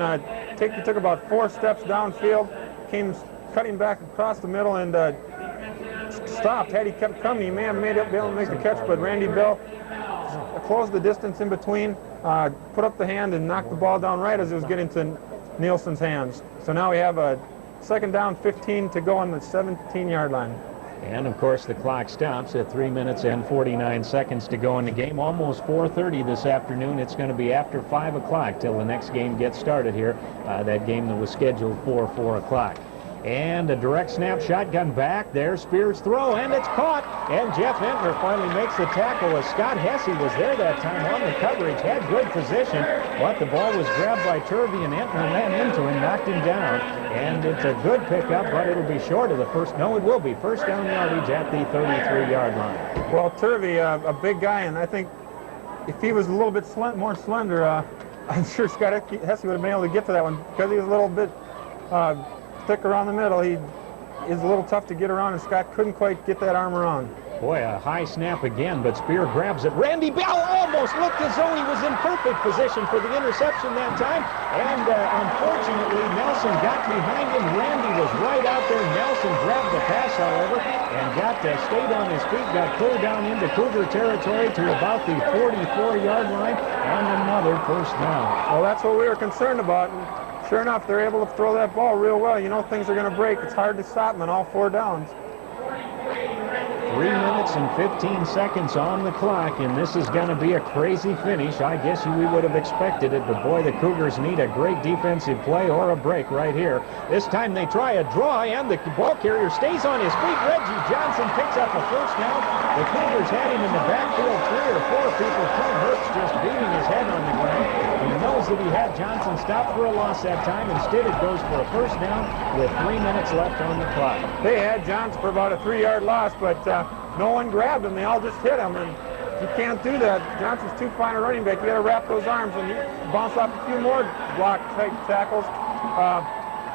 took about 4 steps downfield, came cutting back across the middle and stopped. Had he kept coming, he may have been able to make the catch, but Randy Bell closed the distance in between, put up the hand and knocked the ball down right as it was getting to Nielsen's hands. So now we have a second down, 15 to go on the 17-yard line. And of course the clock stops at 3 minutes and 49 seconds to go in the game. Almost 4:30 this afternoon. It's going to be after 5 o'clock till the next game gets started here. That game that was scheduled for 4 o'clock. And a direct snap shotgun back. There's Spears' throw, and it's caught. And Jeff Entner finally makes the tackle as Scott Hesse was there that time on the coverage, had good position, but the ball was grabbed by Turvey, and Entner ran into him, knocked him down. And it's a good pickup, but it'll be short of the first. No, it will be first down yardage at the 33-yard line. Well, Turvey, a big guy, and I think if he was a little bit more slender, I'm sure Scott Hesse would have been able to get to that one because he was a little bit thick around the middle. He is a little tough to get around, and Scott couldn't quite get that arm around. Boy, a high snap again, but Spear grabs it. Randy Bell almost looked as though he was in perfect position for the interception that time, and unfortunately Nelson got behind him. Randy was right out there. Nelson grabbed the pass, however, and stayed on his feet, got clear down into Cougar territory to about the 44-yard line, and another first down. Well, that's what we were concerned about. And sure enough, they're able to throw that ball real well. You know things are going to break. It's hard to stop them on all 4 downs. 3 minutes and 15 seconds on the clock, and this is going to be a crazy finish. I guess we would have expected it, but boy, the Cougars need a great defensive play or a break right here. This time they try a draw, and the ball carrier stays on his feet. Reggie Johnson picks up a first down. The Cougars had him in the backfield, 3 or 4 people. Tim Hurts just beating his head on the ground. He knows that he had Johnson stopped for a loss that time. Instead, it goes for a first down with 3 minutes left on the clock. They had Johnson for about a 3-yard loss, but no one grabbed him. They all just hit him, and you can't do that. Johnson's too fine a running back. You got to wrap those arms, and you bounce off a few more block-type tackles.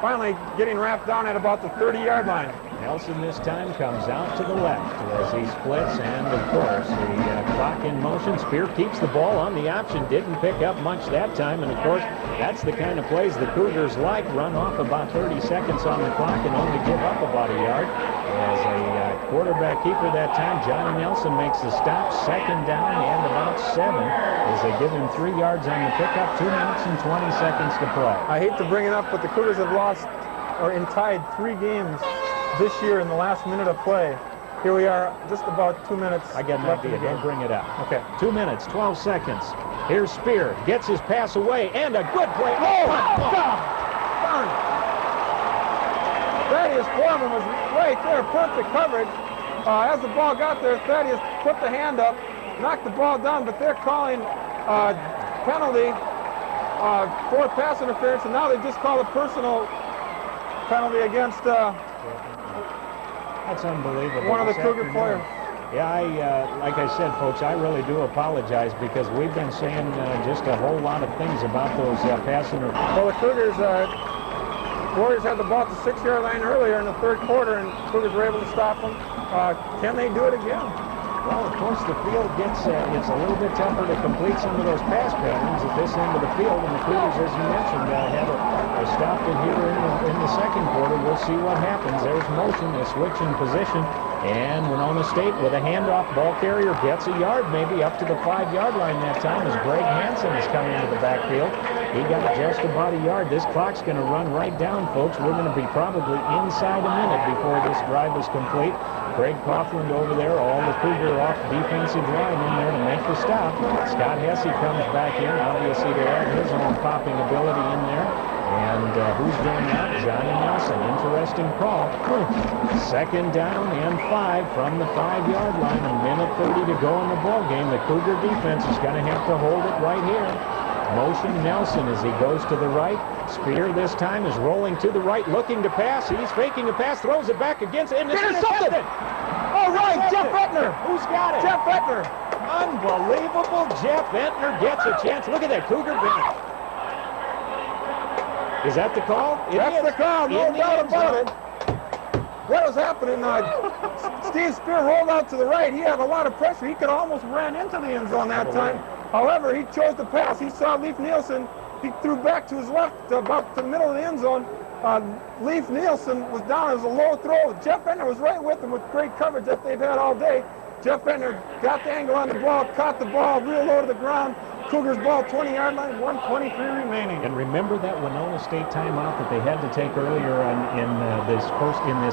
Finally getting wrapped down at about the 30-yard line. Nelson this time comes out to the left as he splits, and of course the clock in motion. Spear keeps the ball on the option, didn't pick up much that time, and of course that's the kind of plays the Cougars like. Run off about 30 seconds on the clock and only give up about a yard. As a quarterback keeper that time, Johnny Nelson makes the stop. Second down and about 7 as they give him 3 yards on the pickup. 2 minutes and 20 seconds to play. I hate to bring it up, but the Cougars have lost or tied 3 games this year in the last minute of play. Here we are, just about 2 minutes. I got an left idea. in the game. Don't bring it up. Okay. 2 minutes, 12 seconds. Here's Spear. Gets his pass away, and a good play. Oh, God! Darn it. Thaddeus Foreman was right there, perfect coverage. As the ball got there, Thaddeus put the hand up, knocked the ball down, but they're calling penalty for pass interference, and now they just called a personal penalty against that's unbelievable. one of the Cougar players. Yeah, like I said, folks, I really do apologize because we've been saying just a whole lot of things about those pass interference. Well, the Cougars, Warriors had the ball at the 6-yard line earlier in the 3rd quarter, and Cougars were able to stop them. Can they do it again? Well, of course, the field gets it's a little bit tougher to complete some of those pass patterns at this end of the field, and the Cougars, as you mentioned, have stopped it here in the 2nd quarter. We'll see what happens. There's motion, they switch in position, and Winona State with a handoff. Ball carrier gets a yard, maybe up to the 5-yard line that time as Greg Hansen is coming into the backfield. He got just about a yard. This clock's going to run right down, folks. We're going to be probably inside a minute before this drive is complete. Craig Coughlin over there, all the Cougar off defensive line in there to make the stop. Scott Hesse comes back in, obviously to add his own popping ability in there. And who's doing that? Johnny Nelson. Interesting call. 2nd down and 5 from the 5-yard line. A minute 30 to go in the ball game. The Cougar defense is going to have to hold it right here. Motion Nelson as he goes to the right. Spear this time is rolling to the right, looking to pass. He's faking a pass, throws it back against, and it's intercepted. All right, Jeff Fettner. Who's got it? Jeff Fettner. Unbelievable. Jeff Fettner gets a chance. Look at that Cougar bench. Is that the call? That's the call, no doubt about it. What was happening? Steve Spear rolled out to the right. He had a lot of pressure. He could almost ran into the end zone that time. However, he chose to pass. He saw Leif Nielsen. He threw back to his left, about the middle of the end zone. Leif Nielsen was down. It was a low throw. Jeff Fettner was right with him with great coverage that they've had all day. Jeff Fettner got the angle on the ball, caught the ball real low to the ground. Cougars ball, 20-yard line, 1:23 remaining. And remember that Winona State timeout that they had to take earlier in this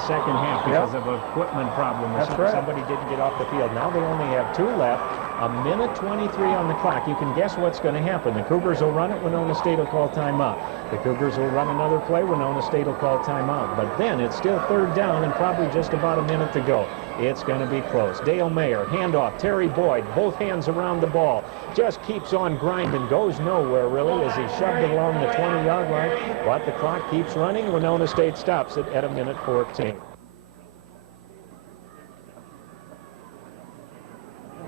second half because of an equipment problem. That's right. Somebody didn't get off the field. Now they only have 2 left. A minute 23 on the clock. You can guess what's going to happen. The Cougars will run it. Winona State will call timeout. The Cougars will run another play. Winona State will call timeout. But then it's still 3rd down and probably just about a minute to go. It's going to be close. Dale Mayer, handoff. Terry Boyd, both hands around the ball. Just keeps on grinding. Goes nowhere, really, as he shoved it along the 20-yard line. But the clock keeps running. Winona State stops it at a minute 14.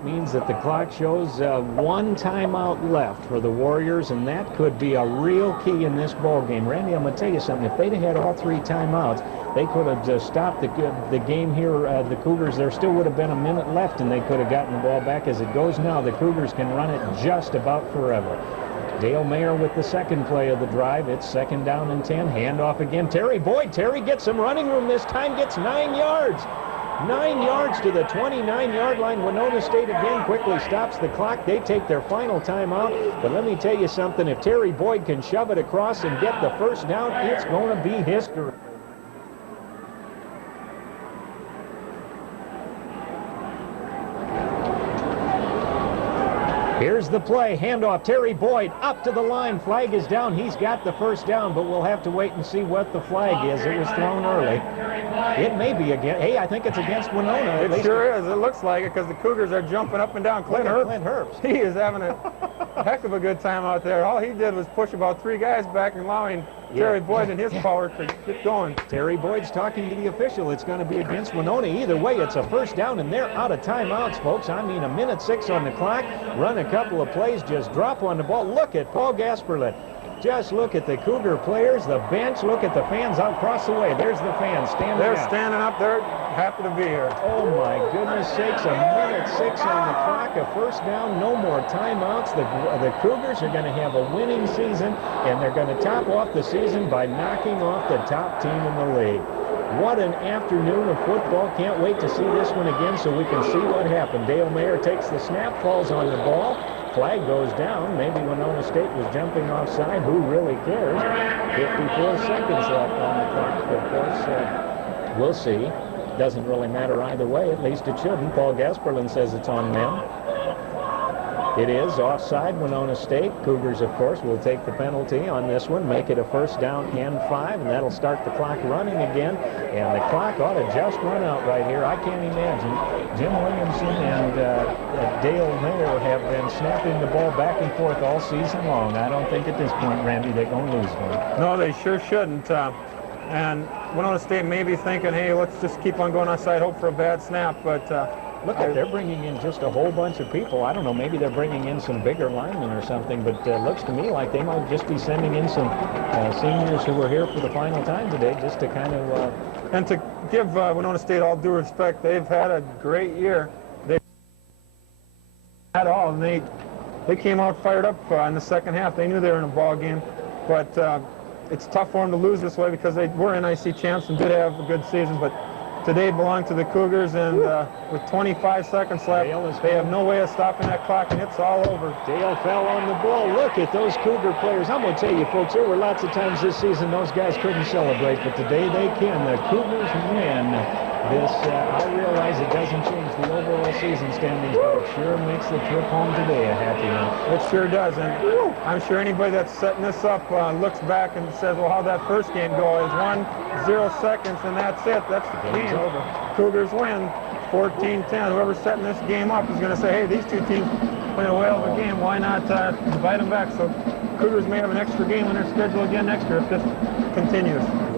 Means that the clock shows 1 timeout left for the Warriors, and that could be a real key in this ball game. Randy, I'm going to tell you something. If they'd have had all 3 timeouts, they could have stopped the game here. The Cougars, there still would have been a minute left, and they could have gotten the ball back. As it goes now, the Cougars can run it just about forever. Dale Mayer with the second play of the drive. It's 2nd down and 10. Handoff again. Terry Boyd. Terry gets some running room this time. Gets 9 yards. 9 yards to the 29-yard line. Winona State again quickly stops the clock. They take their final timeout. But let me tell you something. If Terry Boyd can shove it across and get the 1st down, it's going to be history. Here's the play. Handoff. Terry Boyd up to the line. Flag is down. He's got the 1st down, but we'll have to wait and see what the flag is. It was thrown early. It may be against. Hey, I think it's against Winona. It sure is. It looks like it because the Cougars are jumping up and down. Clint Herbst. He is having a heck of a good time out there. All he did was push about 3 guys back and allowing Terry Boyd and his power to get going. Terry Boyd's talking to the official. It's going to be against Winona. Either way, it's a 1st down, and they're out of timeouts, folks. I mean, a minute 6 on the clock. Run a couple of plays, just drop on the ball. Look at Paul Gasperlin. Just look at the Cougar players, the bench. Look at the fans out across the way. There's the fans standing They're out. standing up. They're happy to be here. Oh, my goodness sakes. A minute 6 on the clock. A 1st down. No more timeouts. The Cougars are going to have a winning season, and they're going to top off the season by knocking off the top team in the league. What an afternoon of football. Can't wait to see this one again so we can see what happened. Dale Mayer takes the snap, falls on the ball. Flag goes down. Maybe Winona State was jumping offside. Who really cares? 54 seconds left on the clock. Of course, we'll see. Doesn't really matter either way. At least it shouldn't. Paul Gasperlin says it's on them. It is offside, Winona State. Cougars, of course, will take the penalty on this one, make it a 1st down and 5, and that'll start the clock running again. And the clock ought to just run out right here. I can't imagine. Jim Williamson and Dale Mayer have been snapping the ball back and forth all season long. I don't think at this point, Randy, they're going to lose one. No, they sure shouldn't. And Winona State may be thinking, hey, let's just keep on going outside, hope for a bad snap, but look, they're bringing in just a whole bunch of people. I don't know, maybe they're bringing in some bigger linemen or something, but it looks to me like they might just be sending in some seniors who were here for the final time today just to kind of... And to give Winona State all due respect, they've had a great year. They've had all, and they came out fired up in the 2nd half. They knew they were in a ball game, but it's tough for them to lose this way because they were NIC champs and did have a good season, but today belonged to the Cougars, and with 25 seconds left, they have no way of stopping that clock, and it's all over. Dale fell on the ball. Look at those Cougar players. I'm going to tell you, folks, there were lots of times this season those guys couldn't celebrate, but today they can. The Cougars win this. I realize it doesn't change the overall season standings, but it sure makes the trip home today a happy one. It sure does, and I'm sure anybody that's setting this up looks back and says, well, how'd that 1st game go? It was 1-0 seconds, and that's it. That's the game. Cougars win 14-10. Whoever's setting this game up is going to say, hey, these two teams played a whale of a game. Why not invite them back? So Cougars may have an extra game on their schedule again next year if this continues.